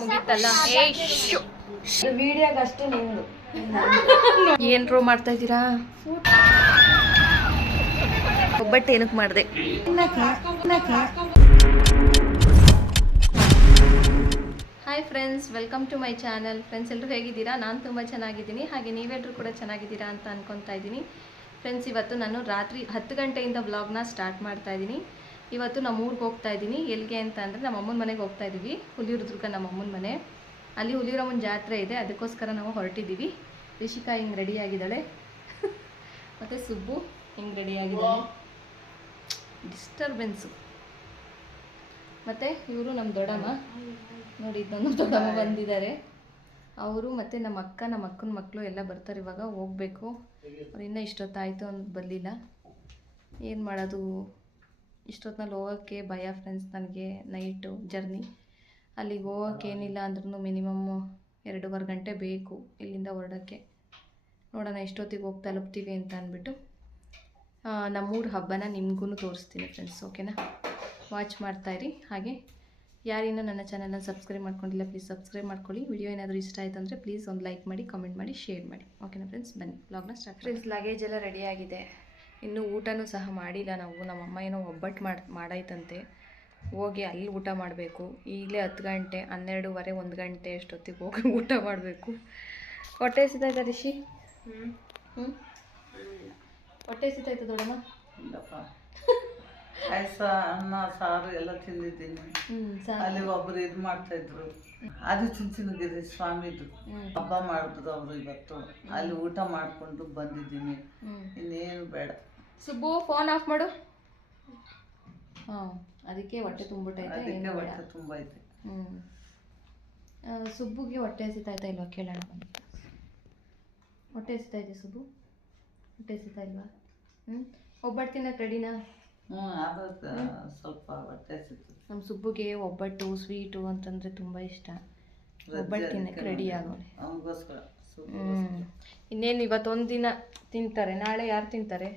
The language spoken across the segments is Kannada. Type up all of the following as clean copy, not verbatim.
ಮುಗೀತಲ್ಲ. ವಿಡಿಯೋಗಷ್ಟೇ ನಿಂದು ಏನ್ರೋ ಮಾಡ್ತಾ ಇದ್ದೀರಾ? ಒಬ್ಬಟ್ಟು ಏನಕ್ಕೆ ಮಾಡಿದೆ? Hi friends, welcome to my channel. Friends ಎಲ್ಲರೂ ಹೇಗಿದ್ದೀರಾ? ನಾನು ತುಂಬ ಚೆನ್ನಾಗಿದ್ದೀನಿ, ಹಾಗೆ ನೀವೆಲ್ಲರೂ ಕೂಡ ಚೆನ್ನಾಗಿದ್ದೀರಾ ಅಂತ ಅನ್ಕೊತಾ ಇದ್ದೀನಿ. ಫ್ರೆಂಡ್ಸ್, ಇವತ್ತು ನಾನು ರಾತ್ರಿ 10 ಗಂಟೆಯಿಂದ ವ್ಲಾಗ್ನ ಸ್ಟಾರ್ಟ್ ಮಾಡ್ತಾ ಇದ್ದೀನಿ. ಇವತ್ತು ನಮ್ಮ ಊರಿಗೆ ಹೋಗ್ತಾ ಇದ್ದೀನಿ. ಎಲ್ಲಿಗೆ ಅಂತ ಅಂದರೆ ನಮ್ಮ ಅಮ್ಮನ ಮನೆಗೆ ಹೋಗ್ತಾ ಇದ್ದೀವಿ. ಹುಲಿಯೂರು ನಮ್ಮ ಅಮ್ಮನ ಮನೆ. ಅಲ್ಲಿ ಹುಲಿಯೂರಮ್ಮನ ಜಾತ್ರೆ ಇದೆ, ಅದಕ್ಕೋಸ್ಕರ ನಾವು ಹೊರಟಿದ್ದೀವಿ. ರಿಷಿಕಾ ಹಿಂಗೆ ರೆಡಿಯಾಗಿದ್ದಾಳೆ, ಮತ್ತು ಸುಬ್ಬು ಹಿಂಗೆ ರೆಡಿಯಾಗಿದ್ದಾಳೆ. ಡಿಸ್ಟರ್ಬೆನ್ಸು. ಮತ್ತು ಇವರು ನಮ್ಮ ದೊಡ್ಡಮ್ಮ ನೋಡಿ, ನಮ್ಮ ದೊಡ್ಡಮ್ಮ ಬಂದಿದ್ದಾರೆ. ಅವರು ಮತ್ತು ನಮ್ಮ ಅಕ್ಕನ ಮಕ್ಕಳು ಎಲ್ಲ ಬರ್ತಾರೆ. ಇವಾಗ ಹೋಗಬೇಕು. ಅವ್ರು ಇನ್ನೂ ಇಷ್ಟೊತ್ತಾಯಿತು ಅಂತ ಬರಲಿಲ್ಲ. ಏನು ಮಾಡೋದು, ಇಷ್ಟೊತ್ತಿನಲ್ಲಿ ಹೋಗೋಕ್ಕೆ ಭಯ ಫ್ರೆಂಡ್ಸ್ ನನಗೆ. ನೈಟು ಜರ್ನಿ, ಅಲ್ಲಿಗೆ ಹೋಗೋಕ್ಕೆ ಏನಿಲ್ಲ ಅಂದ್ರೂ ಮಿನಿಮಮ್ 2.5 ಗಂಟೆ ಬೇಕು ಇಲ್ಲಿಂದ ಹೊರಡೋಕ್ಕೆ. ನೋಡೋಣ ಎಷ್ಟೊತ್ತಿಗೆ ಹೋಗಿ ತಲುಪ್ತೀವಿ ಅಂತ ಅಂದ್ಬಿಟ್ಟು ನಮ್ಮೂರ ಹಬ್ಬನ ನಿಮಗೂ ತೋರಿಸ್ತೀನಿ ಫ್ರೆಂಡ್ಸ್. ಓಕೆನಾ? ವಾಚ್ ಮಾಡ್ತಾಯಿರಿ. ಹಾಗೆ ಯಾರಿನ್ನೂ ನನ್ನ ಚಾನಲ್ನ ಸಬ್ಸ್ಕ್ರೈಬ್ ಮಾಡ್ಕೊಂಡಿಲ್ಲ, ಪ್ಲೀಸ್ ಸಬ್ಸ್ಕ್ರೈಬ್ ಮಾಡ್ಕೊಳ್ಳಿ. ವಿಡಿಯೋ ಏನಾದರೂ ಇಷ್ಟ ಆಯಿತು ಅಂದರೆ ಪ್ಲೀಸ್ ಒಂದು ಲೈಕ್ ಮಾಡಿ, ಕಾಮೆಂಟ್ ಮಾಡಿ, ಶೇರ್ ಮಾಡಿ. ಓಕೆನಾ ಫ್ರೆಂಡ್ಸ್? ಬನ್ನಿ ವ್ಲಾಗ್ನ ಸ್ಟಾರ್ಟ್. ಫ್ರೆಂಡ್ಸ್, ಲಗೇಜ್ ಎಲ್ಲ ರೆಡಿಯಾಗಿದೆ. ಇನ್ನೂ ಊಟನೂ ಸಹ ಮಾಡಿಲ್ಲ ನಾವು. ನಮ್ಮಮ್ಮ ಏನೋ ಒಬ್ಬಟ್ಟು ಮಾಡಾಯ್ತಂತೆ. ಹೋಗಿ ಅಲ್ಲಿ ಊಟ ಮಾಡಬೇಕು. ಈಗಲೇ 10 ಗಂಟೆ, 12:30, 1 ಗಂಟೆ ಅಷ್ಟೊತ್ತಿಗೆ ಹೋಗಿ ಊಟ ಮಾಡಬೇಕು. ಹೊಟ್ಟೆ ಹಸಿತಾಯ್ತಾ ರಿಷಿ? ಹೊಟ್ಟೆ ಹಸಿತಾಯ್ತು ದೊಡ್ಡಮ್ಮ? ಪಾಯಸ, ಅನ್ನ, ಸಾರು ಎಲ್ಲ ತಿಂದಿದ್ದೀನಿ. ಅಲ್ಲಿ ಒಬ್ರು ಇದು ಮಾಡ್ತಾ ಇದ್ರು, ಅದು ಚುಂಚನಗಿರಿ ಸ್ವಾಮಿದು ಹಬ್ಬ ಮಾಡಿದ್ರು ಅವರು ಇವತ್ತು. ಅಲ್ಲಿ ಊಟ ಮಾಡಿಕೊಂಡು ಬಂದಿದ್ದೀನಿ. ಇನ್ನೇನು ಬೇಡ. ಸುಬ್ಬು ಫೋನ್ ಆಫ್ ಮಾಡು. ಅದಕ್ಕೆ ಹೊಟ್ಟೆ ತುಂಬಿಟ್ಟೈತೆ. ಅದಕ್ಕೆ ಹೊಟ್ಟೆ ತುಂಬ ಐತೆ. ಸುಬ್ಬುಗೆ ಹೊಟ್ಟೆ ಹಸಿತಾಯ್ತಾ ಇಲ್ವಾ ಕೇಳೋಣ ಬನ್ನಿ. ಹೊಟ್ಟೆ ಹಸಿತಾಯ್ತೆ ಸುಬ್ಬು? ಹೊಟ್ಟೆ ಹಸಿತಾ ಇಲ್ವಾ? ಒಬ್ಬಟ್ಟು ತಿನ್ನಕ್ಕೆ ರೆಡಿನಾ? ಅದು ಸ್ವಲ್ಪ ಹೊಟ್ಟೆ ಹಸಿತು. ನಮ್ಮ ಸುಬ್ಬುಗೆ ಒಬ್ಬಟ್ಟು, ಸ್ವೀಟು ಅಂತಂದರೆ ತುಂಬ ಇಷ್ಟ. ಒಬ್ಬಟ್ಟು ತಿನ್ನಕ್ಕೆ ರೆಡಿ ಆಗೋಣ. ಅವನಿಗೋಸ್ಕರ. ಇನ್ನೇನು ಇವತ್ತೊಂದು ದಿನ ತಿಂತಾರೆ, ನಾಳೆ ಯಾರು ತಿಂತಾರೆ?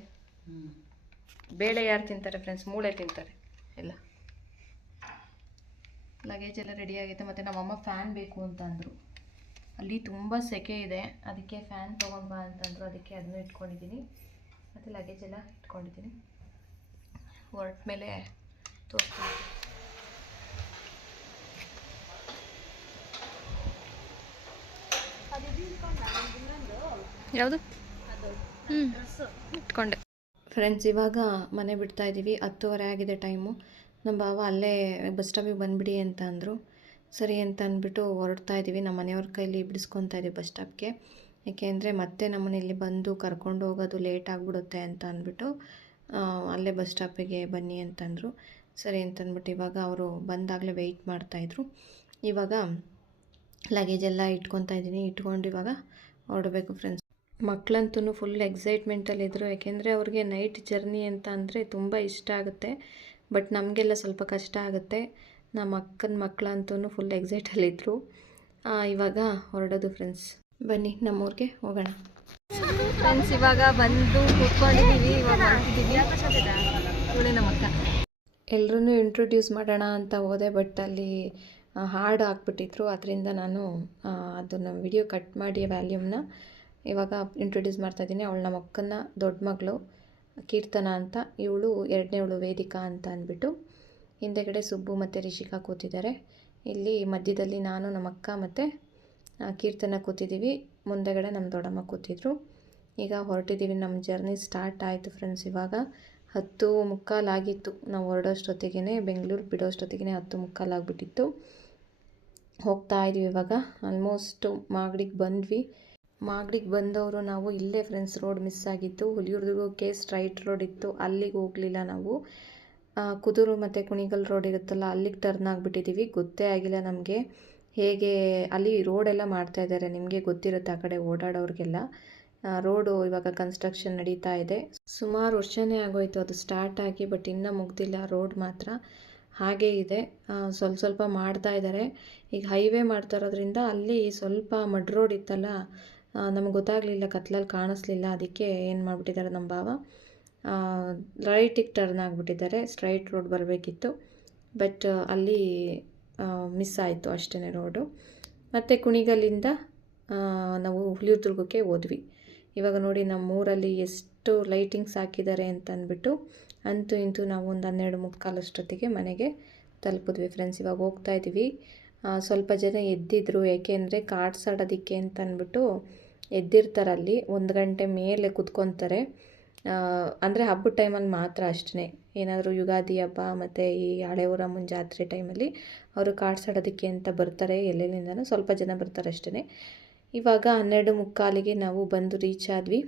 ಬೇಳೆ ಯಾರು ತಿಂತಾರೆ ಫ್ರೆಂಡ್ಸ್? ಮೂಳೆ ತಿಂತಾರೆ ಎಲ್ಲ. ಲಗೇಜ್ ಎಲ್ಲ ರೆಡಿ ಆಗಿದೆ. ಮತ್ತು ನಮ್ಮಮ್ಮ ಫ್ಯಾನ್ ಬೇಕು ಅಂತ ಅಂದರು. ಅಲ್ಲಿ ತುಂಬ ಸೆಕೆ ಇದೆ, ಅದಕ್ಕೆ ಫ್ಯಾನ್ ತೊಗೊಂಡು ಬಾ ಅಂತಂದರು. ಅದಕ್ಕೆ ಅದನ್ನು ಇಟ್ಕೊಂಡಿದ್ದೀನಿ. ಮತ್ತು ಲಗೇಜ್ ಎಲ್ಲ ಇಟ್ಕೊಂಡಿದ್ದೀನಿ. ಹೊರಟ ಮೇಲೆ ತೋರಿಸ್ತೀನಿ. ಯಾವುದು? ಇಟ್ಕೊಂಡೆ ಫ್ರೆಂಡ್ಸ್. ಇವಾಗ ಮನೆ ಬಿಡ್ತಾ ಇದ್ದೀವಿ. 10:30 ಆಗಿದೆ ಟೈಮು. ನಮ್ಮ ಭಾವ ಅಲ್ಲೇ ಬಸ್ ಸ್ಟಾಪಿಗೆ ಬಂದುಬಿಡಿ ಅಂತ ಅಂದರು. ಸರಿ ಅಂತ ಅಂದ್ಬಿಟ್ಟು ಹೊರಡ್ತಾ ಇದ್ದೀವಿ. ನಮ್ಮ ಮನೆಯವ್ರ ಕೈಲಿ ಬಿಡಿಸ್ಕೊತಾ ಇದ್ದೀವಿ ಬಸ್ ಸ್ಟಾಪ್ಗೆ. ಏಕೆಂದರೆ ಮತ್ತೆ ನಮ್ಮನ್ನ ಇಲ್ಲಿ ಬಂದು ಕರ್ಕೊಂಡು ಹೋಗೋದು ಲೇಟ್ ಆಗಿಬಿಡುತ್ತೆ ಅಂತ ಅಂದ್ಬಿಟ್ಟು ಅಲ್ಲೇ ಬಸ್ ಸ್ಟಾಪಿಗೆ ಬನ್ನಿ ಅಂತಂದರು. ಸರಿ ಅಂತಂದ್ಬಿಟ್ಟು ಇವಾಗ ಅವರು ಬಂದಾಗಲೇ ವೆಯ್ಟ್ ಮಾಡ್ತಾಯಿದ್ರು. ಇವಾಗ ಲಗೇಜೆಲ್ಲ ಇಟ್ಕೊತಾ ಇದ್ದೀನಿ. ಇಟ್ಕೊಂಡು ಇವಾಗ ಹೊರಡಬೇಕು ಫ್ರೆಂಡ್ಸ್. ಮಕ್ಕಳಂತೂ ಫುಲ್ ಎಕ್ಸೈಟ್ಮೆಂಟಲ್ಲಿದ್ದರು. ಯಾಕೆಂದರೆ ಅವ್ರಿಗೆ ನೈಟ್ ಜರ್ನಿ ಅಂತ ಅಂದರೆ ತುಂಬ ಇಷ್ಟ ಆಗುತ್ತೆ. ಬಟ್ ನಮಗೆಲ್ಲ ಸ್ವಲ್ಪ ಕಷ್ಟ ಆಗುತ್ತೆ. ನಮ್ಮ ಅಕ್ಕನ ಮಕ್ಕಳಂತೂ ಫುಲ್ ಎಕ್ಸೈಟಲ್ಲಿದ್ದರು. ಇವಾಗ ಹೊರಡೋದು ಫ್ರೆಂಡ್ಸ್. ಬನ್ನಿ ನಮ್ಮೂರಿಗೆ ಹೋಗೋಣ ಫ್ರೆಂಡ್ಸ್. ಇವಾಗ ಬಂದು ಕೂತ್ಕೊಂಡಿದ್ದೀವಿ. ಇವಾಗ ಹೊರಟಿದ್ದೀವಿ. ಇವಳೆ ನಮ್ಮ ಅಕ್ಕ. ಎಲ್ಲರೂ ಇಂಟ್ರೊಡ್ಯೂಸ್ ಮಾಡೋಣ ಅಂತ ಹೋದೆ, ಬಟ್ ಅಲ್ಲಿ ಹಾಡು ಹಾಕ್ಬಿಟ್ಟಿದ್ರು. ಅದರಿಂದ ನಾನು ಅದನ್ನು ವಿಡಿಯೋ ಕಟ್ ಮಾಡಿ ವ್ಯಾಲ್ಯೂಮ್ನ ಇವಾಗ ಇಂಟ್ರೊಡ್ಯೂಸ್ ಮಾಡ್ತಾಯಿದ್ದೀನಿ. ಅವಳು ನಮ್ಮ ಅಕ್ಕನ ದೊಡ್ಡ ಮಗಳು ಕೀರ್ತನ ಅಂತ. ಇವಳು ಎರಡನೇವಳು ವೇದಿಕಾ ಅಂತ ಅಂದ್ಬಿಟ್ಟು. ಹಿಂದೆಗಡೆ ಸುಬ್ಬು ಮತ್ತು ರಿಷಿಕಾ ಕೂತಿದ್ದಾರೆ. ಇಲ್ಲಿ ಮಧ್ಯದಲ್ಲಿ ನಾನು, ನಮ್ಮ ಅಕ್ಕ ಮತ್ತು ಕೀರ್ತನ ಕೂತಿದ್ದೀವಿ. ಮುಂದೆಗಡೆ ನಮ್ಮ ದೊಡ್ಡಮ್ಮ ಕೂತಿದ್ರು. ಈಗ ಹೊರಟಿದ್ದೀವಿ. ನಮ್ಮ ಜರ್ನಿ ಸ್ಟಾರ್ಟ್ ಆಯಿತು ಫ್ರೆಂಡ್ಸ್. ಇವಾಗ 10:45 ಆಗಿತ್ತು. ನಾವು ಹೊರಡೋಷ್ಟೊತ್ತಿಗೆ, ಬೆಂಗಳೂರು ಬಿಡೋಷ್ಟೊತ್ತಿಗೆ 10:45 ಆಗಿಬಿಟ್ಟಿತ್ತು. ಹೋಗ್ತಾ ಇದ್ವಿ. ಇವಾಗ ಆಲ್ಮೋಸ್ಟು ಮಾಗಡಿಗೆ ಬಂದ್ವಿ. ಮಾಗಡಿಗೆ ಬಂದವರು ನಾವು ಇಲ್ಲೇ ಫ್ರೆಂಡ್ಸ್ ರೋಡ್ ಮಿಸ್ ಆಗಿತ್ತು. ಹುಲಿಯೂರ್ದುರ್ಗಕ್ಕೆ ಸ್ಟ್ರೈಟ್ ರೋಡ್ ಇತ್ತು, ಅಲ್ಲಿಗೆ ಹೋಗಲಿಲ್ಲ ನಾವು. ಕುದೂರು ಮತ್ತು ಕುಣಿಗಲ್ ರೋಡ್ ಇರುತ್ತಲ್ಲ, ಅಲ್ಲಿಗೆ ಟರ್ನ್ ಆಗಿಬಿಟ್ಟಿದ್ದೀವಿ. ಗೊತ್ತೇ ಆಗಿಲ್ಲ ನಮಗೆ ಹೇಗೆ. ಅಲ್ಲಿ ರೋಡೆಲ್ಲ ಮಾಡ್ತಾಯಿದ್ದಾರೆ, ನಿಮಗೆ ಗೊತ್ತಿರುತ್ತೆ ಆ ಕಡೆ ಓಡಾಡೋರಿಗೆಲ್ಲ. ರೋಡು ಇವಾಗ ಕನ್ಸ್ಟ್ರಕ್ಷನ್ ನಡೀತಾ ಇದೆ. ಸುಮಾರು ವರ್ಷನೇ ಆಗೋಯ್ತು ಅದು ಸ್ಟಾರ್ಟ್ ಆಗಿ, ಬಟ್ ಇನ್ನೂ ಮುಗ್ದಿಲ್ಲ. ರೋಡ್ ಮಾತ್ರ ಹಾಗೇ ಇದೆ. ಸ್ವಲ್ಪ ಮಾಡ್ತಾ ಇದ್ದಾರೆ. ಈಗ ಹೈವೇ ಮಾಡ್ತಾ ಇರೋದ್ರಿಂದ ಅಲ್ಲಿ ಸ್ವಲ್ಪ ಮಡ್ ರೋಡ್ ಇತ್ತಲ್ಲ, ನಮ್ಗೆ ಗೊತ್ತಾಗಲಿಲ್ಲ, ಕತ್ಲಲ್ಲಿ ಕಾಣಿಸ್ಲಿಲ್ಲ. ಅದಕ್ಕೆ ಏನು ಮಾಡಿಬಿಟ್ಟಿದ್ದಾರೆ ನಮ್ಮ ಭಾವ, ರೈಟಿಗೆ ಟರ್ನ್ ಆಗಿಬಿಟ್ಟಿದ್ದಾರೆ. ಸ್ಟ್ರೈಟ್ ರೋಡ್ ಬರಬೇಕಿತ್ತು, ಬಟ್ ಅಲ್ಲಿ ಮಿಸ್ ಆಯಿತು ಅಷ್ಟೇ ರೋಡು. ಮತ್ತು ಕುಣಿಗಲ್ಲಿಂದ ನಾವು ಹುಲಿದುರ್ಗಕ್ಕೆ ಹೋದ್ವಿ. ಇವಾಗ ನೋಡಿ ನಮ್ಮೂರಲ್ಲಿ ಎಷ್ಟು ಲೈಟಿಂಗ್ಸ್ ಹಾಕಿದ್ದಾರೆ ಅಂತ ಅಂದ್ಬಿಟ್ಟು ಅಂತೂ ಇಂತೂ ನಾವು ಒಂದು 12:45 ಅಷ್ಟೊತ್ತಿಗೆ ಮನೆಗೆ ತಲುಪಿದ್ವಿ ಫ್ರೆಂಡ್ಸ್. ಇವಾಗ ಹೋಗ್ತಾ ಇದ್ದೀವಿ. ಸ್ವಲ್ಪ ಜನ ಎದ್ದಿದ್ರು, ಏಕೆಂದರೆ ಕಾರ್ಡ್ಸ್ ಆಡೋದಕ್ಕೆ ಅಂತ ಅಂದ್ಬಿಟ್ಟು ಎದ್ದಿರ್ತಾರಲ್ಲಿ 1 ಗಂಟೆ ಮೇಲೆ ಕುತ್ಕೊತಾರೆ. ಅಂದರೆ ಹಬ್ಬದ ಟೈಮಲ್ಲಿ ಮಾತ್ರ ಅಷ್ಟೇ. ಏನಾದರೂ ಯುಗಾದಿ ಹಬ್ಬ ಮತ್ತು ಈ ಹಳೆ ಊರಮ್ಮನ ಜಾತ್ರೆ ಟೈಮಲ್ಲಿ ಅವರು ಕಾರ್ಡ್ಸ್ ಆಡೋದಕ್ಕೆ ಅಂತ ಬರ್ತಾರೆ, ಎಲ್ಲೆಲ್ಲಿಂದನೂ ಸ್ವಲ್ಪ ಜನ ಬರ್ತಾರೆ ಅಷ್ಟೇ. ಇವಾಗ 12:45ಗೆ ನಾವು ಬಂದು ರೀಚ್ ಆದ್ವಿ.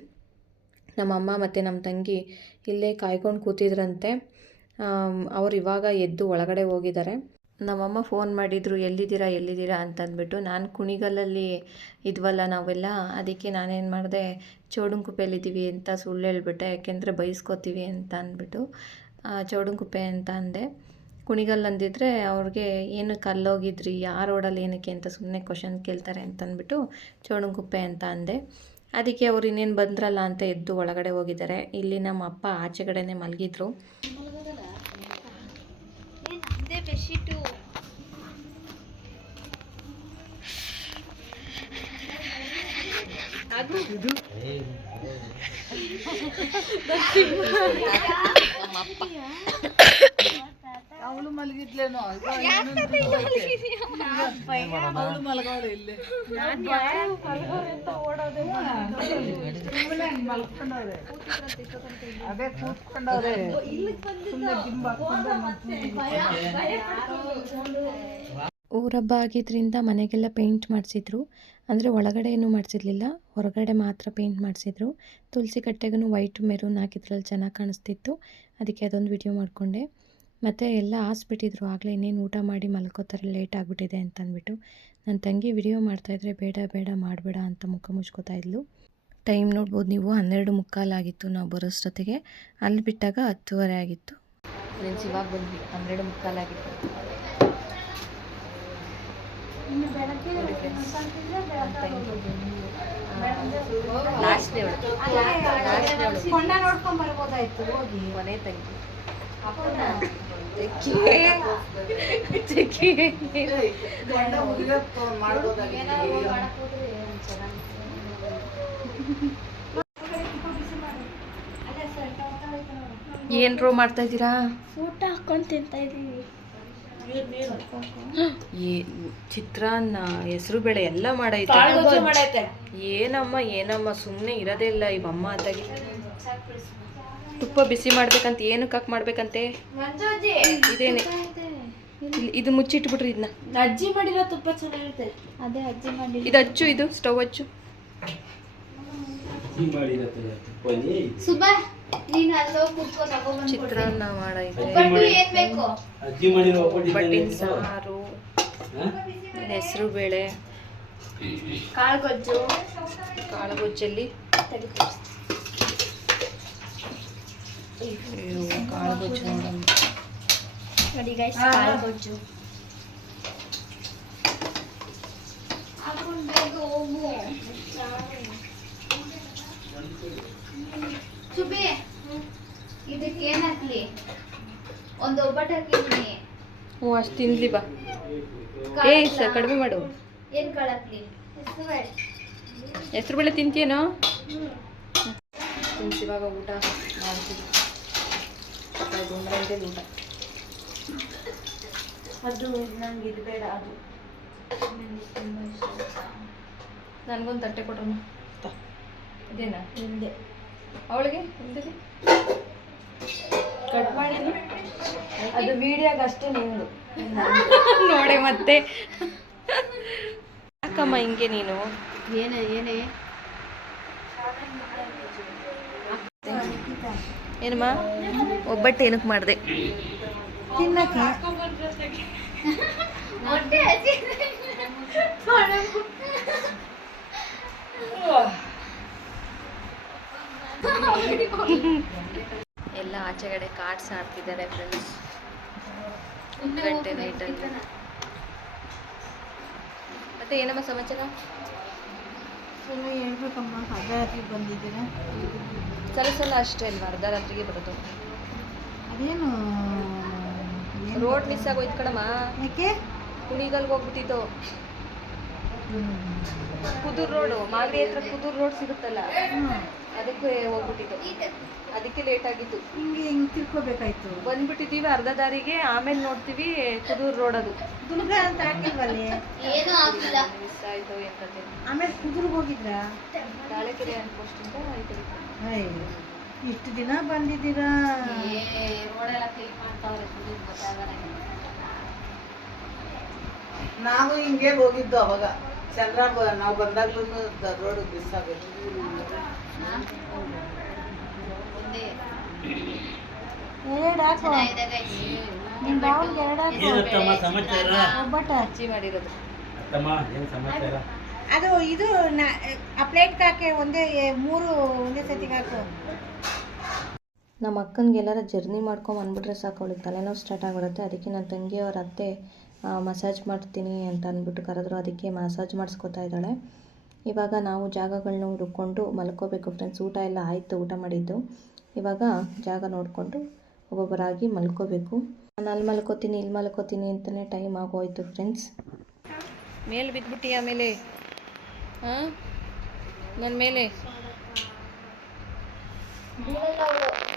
ನಮ್ಮಮ್ಮ ಮತ್ತು ನಮ್ಮ ತಂಗಿ ಇಲ್ಲೇ ಕಾಯ್ಕೊಂಡು ಕೂತಿದ್ರಂತೆ. ಅವ್ರು ಇವಾಗ ಎದ್ದು ಒಳಗಡೆ ಹೋಗಿದ್ದಾರೆ. ನಮ್ಮಮ್ಮ ಫೋನ್ ಮಾಡಿದರು, ಎಲ್ಲಿದ್ದೀರಾ ಅಂತಂದ್ಬಿಟ್ಟು. ನಾನು ಕುಣಿಗಲ್ಲಲ್ಲಿ ಇದ್ವಲ್ಲ ನಾವೆಲ್ಲ, ಅದಕ್ಕೆ ನಾನೇನು ಮಾಡಿದೆ, ಚೌಡಂಗುಪ್ಪೆಯಲ್ಲಿದ್ದೀವಿ ಅಂತ ಸುಳ್ಳು ಹೇಳ್ಬಿಟ್ಟೆ, ಯಾಕೆಂದರೆ ಬೈಸ್ಕೊತೀವಿ ಅಂತ ಅಂದ್ಬಿಟ್ಟು ಚೌಡಂಗುಪ್ಪೆ ಅಂತ ಅಂದೆ. ಕುಣಿಗಲ್ ಅಂದಿದ್ರೆ ಅವ್ರಿಗೆ ಏನಕ್ಕೆ ಅಲ್ಲೋಗಿದ್ರಿ, ಆ ರೋಡಲ್ಲಿ ಏನಕ್ಕೆ ಅಂತ ಸುಮ್ಮನೆ ಕ್ವಶನ್ ಕೇಳ್ತಾರೆ ಅಂತಂದ್ಬಿಟ್ಟು ಚೌಡಂಗುಪ್ಪೆ ಅಂತ ಅಂದೆ. ಅದಕ್ಕೆ ಅವ್ರು ಇನ್ನೇನು ಬಂದ್ರಲ್ಲ ಅಂತ ಎದ್ದು ಒಳಗಡೆ ಹೋಗಿದ್ದಾರೆ. ಇಲ್ಲಿ ನಮ್ಮ ಅಪ್ಪ ಆಚೆಗಡೆನೇ ಮಲಗಿದ್ರು. ಅವಳು ಮಲಗಿದ್ಲೇನೋ, ಅವಳು ಮಲಗೋಳು ಇಲ್ಲಿ ಮಲ್ಕೊಂಡವ್ರೆ, ಅದೇ ಕೂತ್ಕೊಂಡವ್ರೆ. ಊರಬ್ಬ ಆಗಿದ್ದರಿಂದ ಮನೆಗೆಲ್ಲ ಪೇಂಟ್ ಮಾಡಿಸಿದ್ರು. ಅಂದರೆ ಒಳಗಡೆ ಏನೂ ಮಾಡಿಸಿರ್ಲಿಲ್ಲ, ಹೊರಗಡೆ ಮಾತ್ರ ಪೇಂಟ್ ಮಾಡಿಸಿದ್ರು. ತುಳಸಿ ಕಟ್ಟೆಗೂ ವೈಟ್ ಮೆರೂನ್ ಹಾಕಿದ್ರಲ್ಲಿ ಚೆನ್ನಾಗಿ ಕಾಣಿಸ್ತಿತ್ತು, ಅದಕ್ಕೆ ಅದೊಂದು ವಿಡಿಯೋ ಮಾಡಿಕೊಂಡೆ. ಮತ್ತು ಎಲ್ಲ ಹಾಸ್ಬಿಟ್ಟಿದ್ರು, ಆಗಲೇ ಇನ್ನೇನು ಊಟ ಮಾಡಿ ಮಲ್ಕೋತಾರೆ, ಲೇಟ್ ಆಗಿಬಿಟ್ಟಿದೆ ಅಂತಂದ್ಬಿಟ್ಟು. ನನ್ನ ತಂಗಿ ವಿಡಿಯೋ ಮಾಡ್ತಾಯಿದ್ರೆ ಬೇಡ ಮಾಡಬೇಡ ಅಂತ ಮುಖ ಮುಚ್ಕೋತಾ ಇದ್ಲು. ಟೈಮ್ ನೋಡ್ಬೋದು ನೀವು, 12:45 ಆಗಿತ್ತು ನಾವು ಬರೋಷ್ಟೊತ್ತಿಗೆ. ಅಲ್ಲಿ ಬಿಟ್ಟಾಗ 10:30 ಆಗಿತ್ತು. ಫ್ರೆಂಡ್ಸ್ ಇವಾಗ ಬಂದ್ವಿ, 12:45 ಆಗಿತ್ತು. ಮನೆ ತಂಗಿ ಏನ್ರೋ ಮಾಡ್ತಾ ಇದ್ದೀರಾ? ಊಟ ಹಾಕೊಂಡು ತಿಂತಾ ಇದ್ದೀವಿ. ಚಿತ್ರಾನ್ನ, ಹೆಸರು ಬೇಳೆ ಎಲ್ಲ ಮಾಡೈತೆ. ಏನಮ್ಮ ಸುಮ್ಮನೆ ಇರೋದೇ ಇಲ್ಲ ಇವಮ್ಮ ಅದಾಗಿ. ತುಪ್ಪ ಬಿಸಿ ಮಾಡ್ಬೇಕಂತ, ಏನಕ್ಕೆ ಹಾಕಿ ಮಾಡ್ಬೇಕಂತೆ? ಇದೇನೆ, ಇದು ಮುಚ್ಚಿಟ್ಬಿಟ್ರಿ. ಇದನ್ನ ಅಜ್ಜಿ ಮಾಡಿರೋ ತುಪ್ಪ ಚೆನ್ನಾಗಿರುತ್ತೆ. ಅದೇ ಅಜ್ಜಿ ಮಾಡಿ. ಇದು ಹಚ್ಚು, ಇದು ಸ್ಟವ್ ಹಚ್ಚು. ಸುಬ್ಬಾ ನೀನು ಅಲ್ಲೋಗಿ ಕೂತ್ಕೋ, ತಗೊಂಡ್ಬಂದು ಚಿತ್ರಾನ್ನ ಮಾಡೈತೆ, ಏನ್ ಬೇಕು? ಬಟ್ಟಿನ ಸಾರು, ಹೆಸರು ಬೇಳೆ, ಕಾಳುಗೊಜ್ಜು. ಕಾಳುಗೊಜ್ಜಲ್ಲಿ ಕಾಳುಗೊಜ್ಜು ನೋಡೋಣ ನೋಡಿ ಗೈಸ್, ಕಾಳುಗೊಜ್ಜು ಹಾಕೊಂಡು ಬೇಗ ಹೋಗು. ಸುಬ್ಬಿ ಇದಕ್ಕೆ ಏನ್ ಹಾಕ್ಲಿ? ಒಂದು ಒಬ್ಬಟ್ಟು ಹಾಕಿದ್ದೀನಿ. ಹ್ಞೂ ಅಷ್ಟು ತಿನ್ಲಿ ಬಾ. ಸರ್ ಕಡಿಮೆ ಮಾಡು. ಏನ್ ಕಾಳು ಹಾಕ್ಲಿ? ಹೆಸರು ಬೇಳೆ ತಿಂತೀಯೇನೋ? ಇವಾಗ ಊಟ ಮಾಡ್ತೀವಿ. 1 ಗಂಟೆಗೆ ಊಟ. ಅದು ನಂಗೆ ಇದು ಬೇಡ, ಅದು ನನಗೊಂದು ತಟ್ಟೆ ಕೊಡ್ರಮ್ಮ. ಇದೇನಾ ಹಿಂದೆ ಅವಳಿಗೆ ಹಿಂದೆ ಕಟ್ ಮಾಡಿದ್ವಿ. ಅದು ವಿಡಿಯೋಗೆ ಅಷ್ಟೇ ನಿಂದು ನೋಡೆ ಮತ್ತೆ. ಯಾಕಮ್ಮ ಹಿಂಗೆ ನೀನು? ಏನೇ ಏನಮ್ಮ ಒಬ್ಬಟ್ಟು ಏನಕ್ಕೆ ಮಾಡಿದೆ? ತಿನ್ನಕ್ಕೆ. ಎಲ್ಲ ಆಚೆಗಡೆ ಕಾರ್ಡ್ಸ್ ಆಡ್ತಿದ್ದಾರೆ ಫ್ರೆಂಡ್ಸ್. 1 ಗಂಟೆ ನೈಟಲ್ಲಿ. ಮತ್ತೆ ಏನಮ್ಮ ಸಮಾಚಾರ? ಹೇಳ್ಬೇಕಮ್ಮ, ಅರ್ಧರಾತ್ರಿ ಬಂದಿದ್ದೀರಾ? ಸಲ ಅಷ್ಟೇ ಅಲ್ವಾ, ಅರ್ಧ ರಾತ್ರಿಗೆ ಬರೋದು. ಅದೇನು ರೋಡ್ ಮಿಸ್ ಆಗೋಯ್ತು ಕಣಮ್ಮ. ಯಾಕೆ? ಕುಣಿಗಲ್ಗೆ ಹೋಗ್ಬಿಟ್ಟಿದ್ದು. ಕುದೂರ್ ರೋಡು, ಮಾಗಡಿ ಹತ್ರ ಕುದೂರ್ ರೋಡ್ ಸಿಗುತ್ತಲ್ಲ, ಅದಕ್ಕೆ ಹೋಗ್ಬಿಟ್ಟಿದ್ದು. ಅದಕ್ಕೆ ಲೇಟ್ ಆಗಿತ್ತು. ಹಿಂಗೆ ತಿಳ್ಕೊಬೇಕಾಯ್ತು. ಬಂದ್ಬಿಟ್ಟಿದ್ದೀವಿ ಅರ್ಧ ದಾರಿಗೆ, ಆಮೇಲೆ ನೋಡ್ತೀವಿ ಕುದೂರ್ ರೋಡ್ ಅದು. ದುರ್ಗ ಅಂತ ಹಾಕಿಲ್ವಲ್ಲಿ, ಮಿಸ್ ಆಯ್ತು ಎಂತದ್ದು. ಆಮೇಲೆ ಕುದುರ್ಗೆ ಹೋಗಿದ್ರಾ? ತಾಳೆಕೆರೆ ಅನ್ಕೋಷ್ಟಿಂದ ಆಯ್ತು. ಅಯ್ಯೋ, ಇಷ್ಟು ದಿನ ಬಂದಿದ್ದೀರಾ? ನಾನು ಹಿಂಗೆ ಹೋಗಿದ್ದು ಅವಾಗ ಚಂದ್ರ ನಾವು ಬಂದಾಗ್ಲೂ ರೋಡ್ ಮಿಸ್ ಆಗೋದು. ಎರಡು ಹಾಕು, ನಿಮ್ಮ ಬಾವನ್ಗೆ ಎರಡು ಹಾಕು. ಏನತ್ತಮ್ಮ ಸಮಾಚಾರ? ಒಬ್ಬಟ್ಟ ಅಜ್ಜಿ ಮಾಡಿರೋದು. ಅತ್ತಮ್ಮ ಏನು ಸಮಾಚಾರ? ಅದು ಇದು ಆ ಪ್ಲೇಟ್ ಹಾಕಿ ಒಂದೇ 3 ಒಂದೇ ಸತಿಗೆ ಹಾಕು. ನಮ್ಮ ಅಕ್ಕನಿಗೆ ಎಲ್ಲರ ಜರ್ನಿ ಮಾಡ್ಕೊಂಡು ಬಂದ್ಬಿಟ್ರೆ ಸಾಕು, ಅವಳಿಗೆ ತಲೆನೋವು ಸ್ಟಾರ್ಟ್ ಆಗಿಬಿಡುತ್ತೆ. ಅದಕ್ಕೆ ನನ್ನ ತಂಗಿಯವ್ರ ಅತ್ತೆ ಮಸಾಜ್ ಮಾಡ್ತೀನಿ ಅಂತ ಅಂದ್ಬಿಟ್ಟು ಕರೆದ್ರು, ಅದಕ್ಕೆ ಮಸಾಜ್ ಮಾಡಿಸ್ಕೊತಾ ಇದ್ದಾಳೆ. ಇವಾಗ ನಾವು ಜಾಗಗಳನ್ನ ಹುಡ್ಕೊಂಡು ಮಲ್ಕೋಬೇಕು ಫ್ರೆಂಡ್ಸ್. ಊಟ ಎಲ್ಲ ಆಯಿತು, ಊಟ ಮಾಡಿದ್ದು. ಇವಾಗ ಜಾಗ ನೋಡಿಕೊಂಡು ಒಬ್ಬೊಬ್ಬರಾಗಿ ಮಲ್ಕೋಬೇಕು. ನಾನು ಅಲ್ಲಿ ಮಲ್ಕೋತೀನಿ ಇಲ್ಲಿ ಮಲ್ಕೋತೀನಿ ಅಂತಲೇ ಟೈಮ್ ಆಗೋಯ್ತು ಫ್ರೆಂಡ್ಸ್. ಮೇಲೆ ಬಿದ್ದುಬಿಟ್ಟು ಆಮೇಲೆ ಹಾಂ ನನ್ನ ಮೇಲೆ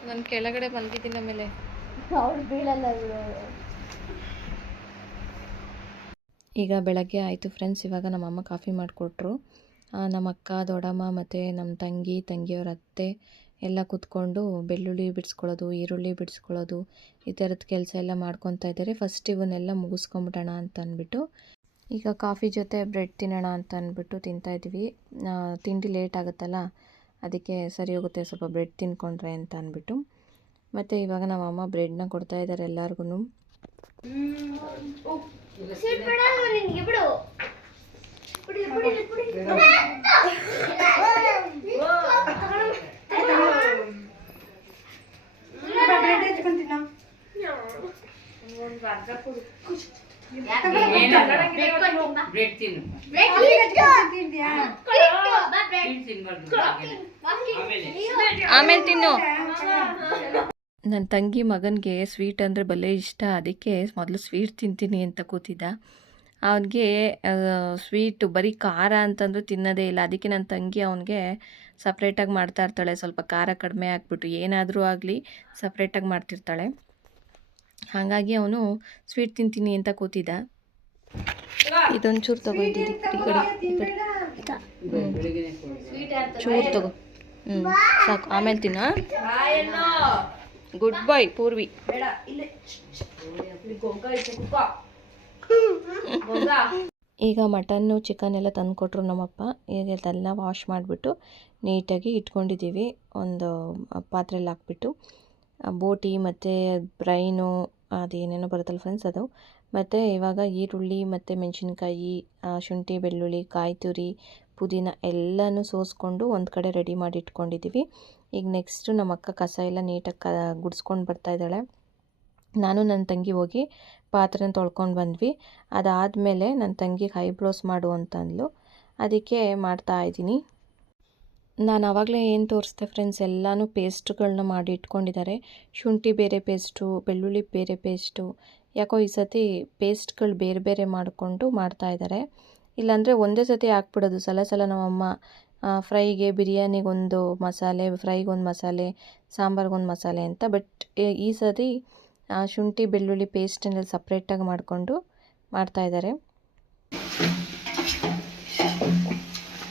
ನಾನು ಕೆಳಗಡೆ ಬಂದಿದ್ದೀನಿ. ಆಮೇಲೆ ಈಗ ಬೆಳಗ್ಗೆ ಆಯಿತು ಫ್ರೆಂಡ್ಸ್. ಇವಾಗ ನಮ್ಮಮ್ಮ ಕಾಫಿ ಮಾಡಿಕೊಟ್ರು. ನಮ್ಮ ಅಕ್ಕ, ದೊಡ್ಡಮ್ಮ ಮತ್ತು ನಮ್ಮ ತಂಗಿಯವ್ರ ಅತ್ತೆ ಎಲ್ಲ ಕೂತ್ಕೊಂಡು ಬೆಳ್ಳುಳ್ಳಿ ಬಿಡಿಸ್ಕೊಳ್ಳೋದು, ಈರುಳ್ಳಿ ಬಿಡಿಸ್ಕೊಳ್ಳೋದು, ಈ ಥರದ ಕೆಲಸ ಎಲ್ಲ ಮಾಡ್ಕೊತಾ ಇದ್ದಾರೆ. ಫಸ್ಟ್ ಇವನ್ನೆಲ್ಲ ಮುಗಿಸ್ಕೊಂಬಿಡೋಣ ಅಂತ ಅಂದ್ಬಿಟ್ಟು ಈಗ ಕಾಫಿ ಜೊತೆ ಬ್ರೆಡ್ ತಿನ್ನೋಣ ಅಂತ ಅಂದ್ಬಿಟ್ಟು ತಿಂತಾಯಿದ್ವಿ. ತಿಂಡಿ ಲೇಟ್ ಆಗುತ್ತಲ್ಲ, ಅದಕ್ಕೆ ಸರಿ ಹೋಗುತ್ತೆ ಸ್ವಲ್ಪ ಬ್ರೆಡ್ ತಿನ್ಕೊಂಡ್ರೆ ಅಂತ ಅಂದ್ಬಿಟ್ಟು. ಮತ್ತು ಇವಾಗ ನಮ್ಮಮ್ಮ ಬ್ರೆಡ್ನ ಕೊಡ್ತಾ ಇದ್ದಾರೆ ಎಲ್ಲರಿಗೂ. ಆಮೇಲೆ ತಿನ್ನು. ನನ್ನ ತಂಗಿ ಮಗನಿಗೆ ಸ್ವೀಟ್ ಅಂದರೆ ಭಲೇ ಇಷ್ಟ. ಅದಕ್ಕೆ ಮೊದಲು ಸ್ವೀಟ್ ತಿಂತೀನಿ ಅಂತ ಕೂತಿದ್ದ. ಅವನಿಗೆ ಸ್ವೀಟು ಬರೀ ಖಾರ ಅಂತಂದರೂ ತಿನ್ನೋದೇ ಇಲ್ಲ. ಅದಕ್ಕೆ ನನ್ನ ತಂಗಿ ಅವನಿಗೆ ಸಪ್ರೇಟಾಗಿ ಮಾಡ್ತಾ ಇರ್ತಾಳೆ. ಸ್ವಲ್ಪ ಖಾರ ಕಡಿಮೆ ಹಾಕ್ಬಿಟ್ಟು ಏನಾದರೂ ಆಗಲಿ ಸಪ್ರೇಟಾಗಿ ಮಾಡ್ತಿರ್ತಾಳೆ. ಹಾಗಾಗಿ ಅವನು ಸ್ವೀಟ್ ತಿಂತೀನಿ ಅಂತ ಕೂತಿದ್ದ. ಇದೊಂಚೂರು ತಗೋಯಿದ್ದೀನಿ ಈ ಕಡೆ ಚೂರು ತಗೋ. ಸಾಕು, ಆಮೇಲೆ ತಿನ್ನು. Good bye Purvi. ಈಗ ಮಟನ್ನು ಚಿಕನ್ ಎಲ್ಲ ತಂದುಕೊಟ್ರು ನಮ್ಮಪ್ಪ. ಈಗ ಅದೆಲ್ಲ ವಾಶ್ ಮಾಡಿಬಿಟ್ಟು ನೀಟಾಗಿ ಇಟ್ಕೊಂಡಿದ್ದೀವಿ ಒಂದು ಪಾತ್ರೆಯಲ್ಲಿ ಹಾಕ್ಬಿಟ್ಟು. ಬೋಟಿ ಮತ್ತು ಬ್ರೈನು ಅದೇನೇನೋ ಬರುತ್ತಲ್ಲ ಫ್ರೆಂಡ್ಸ್ ಅದು. ಮತ್ತು ಇವಾಗ ಈರುಳ್ಳಿ ಮತ್ತು ಮೆಣಸಿನ್ಕಾಯಿ, ಶುಂಠಿ, ಬೆಳ್ಳುಳ್ಳಿ, ಕಾಯಿ ತುರಿ, ಪುದೀನ ಎಲ್ಲನೂ ಸೋಸ್ಕೊಂಡು ಒಂದು ಕಡೆ ರೆಡಿ ಮಾಡಿ ಇಟ್ಕೊಂಡಿದ್ದೀವಿ. ಈಗ ನೆಕ್ಸ್ಟು ನಮ್ಮ ಅಕ್ಕ ಕಸ ಎಲ್ಲ ನೀಟಾಗಿ ಗುಡಿಸ್ಕೊಂಡು ಬರ್ತಾಯಿದ್ದಾಳೆ. ನಾನು ನನ್ನ ತಂಗಿ ಹೋಗಿ ಪಾತ್ರೆನ ತೊಳ್ಕೊಂಡು ಬಂದ್ವಿ. ಅದಾದಮೇಲೆ ನನ್ನ ತಂಗಿಗೆ ಐಬ್ರೋಸ್ ಮಾಡು ಅಂತ ಅಂದ್ಲು, ಅದಕ್ಕೆ ಮಾಡ್ತಾಯಿದ್ದೀನಿ. ನಾನು ಆವಾಗಲೇ ಏನು ತೋರಿಸ್ದೆ ಫ್ರೆಂಡ್ಸ್, ಎಲ್ಲನೂ ಪೇಸ್ಟ್ಗಳನ್ನ ಮಾಡಿ ಇಟ್ಕೊಂಡಿದ್ದಾರೆ. ಶುಂಠಿ ಬೇರೆ ಪೇಸ್ಟು, ಬೆಳ್ಳುಳ್ಳಿ ಬೇರೆ ಪೇಸ್ಟು. ಯಾಕೋ ಈ ಸತಿ ಪೇಸ್ಟ್ಗಳು ಬೇರೆ ಬೇರೆ ಮಾಡಿಕೊಂಡು ಮಾಡ್ತಾಯಿದ್ದಾರೆ. ಇಲ್ಲಾಂದರೆ ಒಂದೇ ಸತಿ ಹಾಕ್ಬಿಡೋದು ಸಲ ನಮ್ಮಮ್ಮ. ಫ್ರೈಗೆ, ಬಿರಿಯಾನಿಗೊಂದು ಮಸಾಲೆ, ಫ್ರೈಗೊಂದು ಮಸಾಲೆ, ಸಾಂಬಾರಿಗೊಂದು ಮಸಾಲೆ ಅಂತ. ಬಟ್ ಈ ಸತಿ ಶುಂಠಿ ಬೆಳ್ಳುಳ್ಳಿ ಪೇಸ್ಟನ್ನೆಲ್ಲ ಸಪ್ರೇಟಾಗಿ ಮಾಡಿಕೊಂಡು ಮಾಡ್ತಾಯಿದ್ದಾರೆ.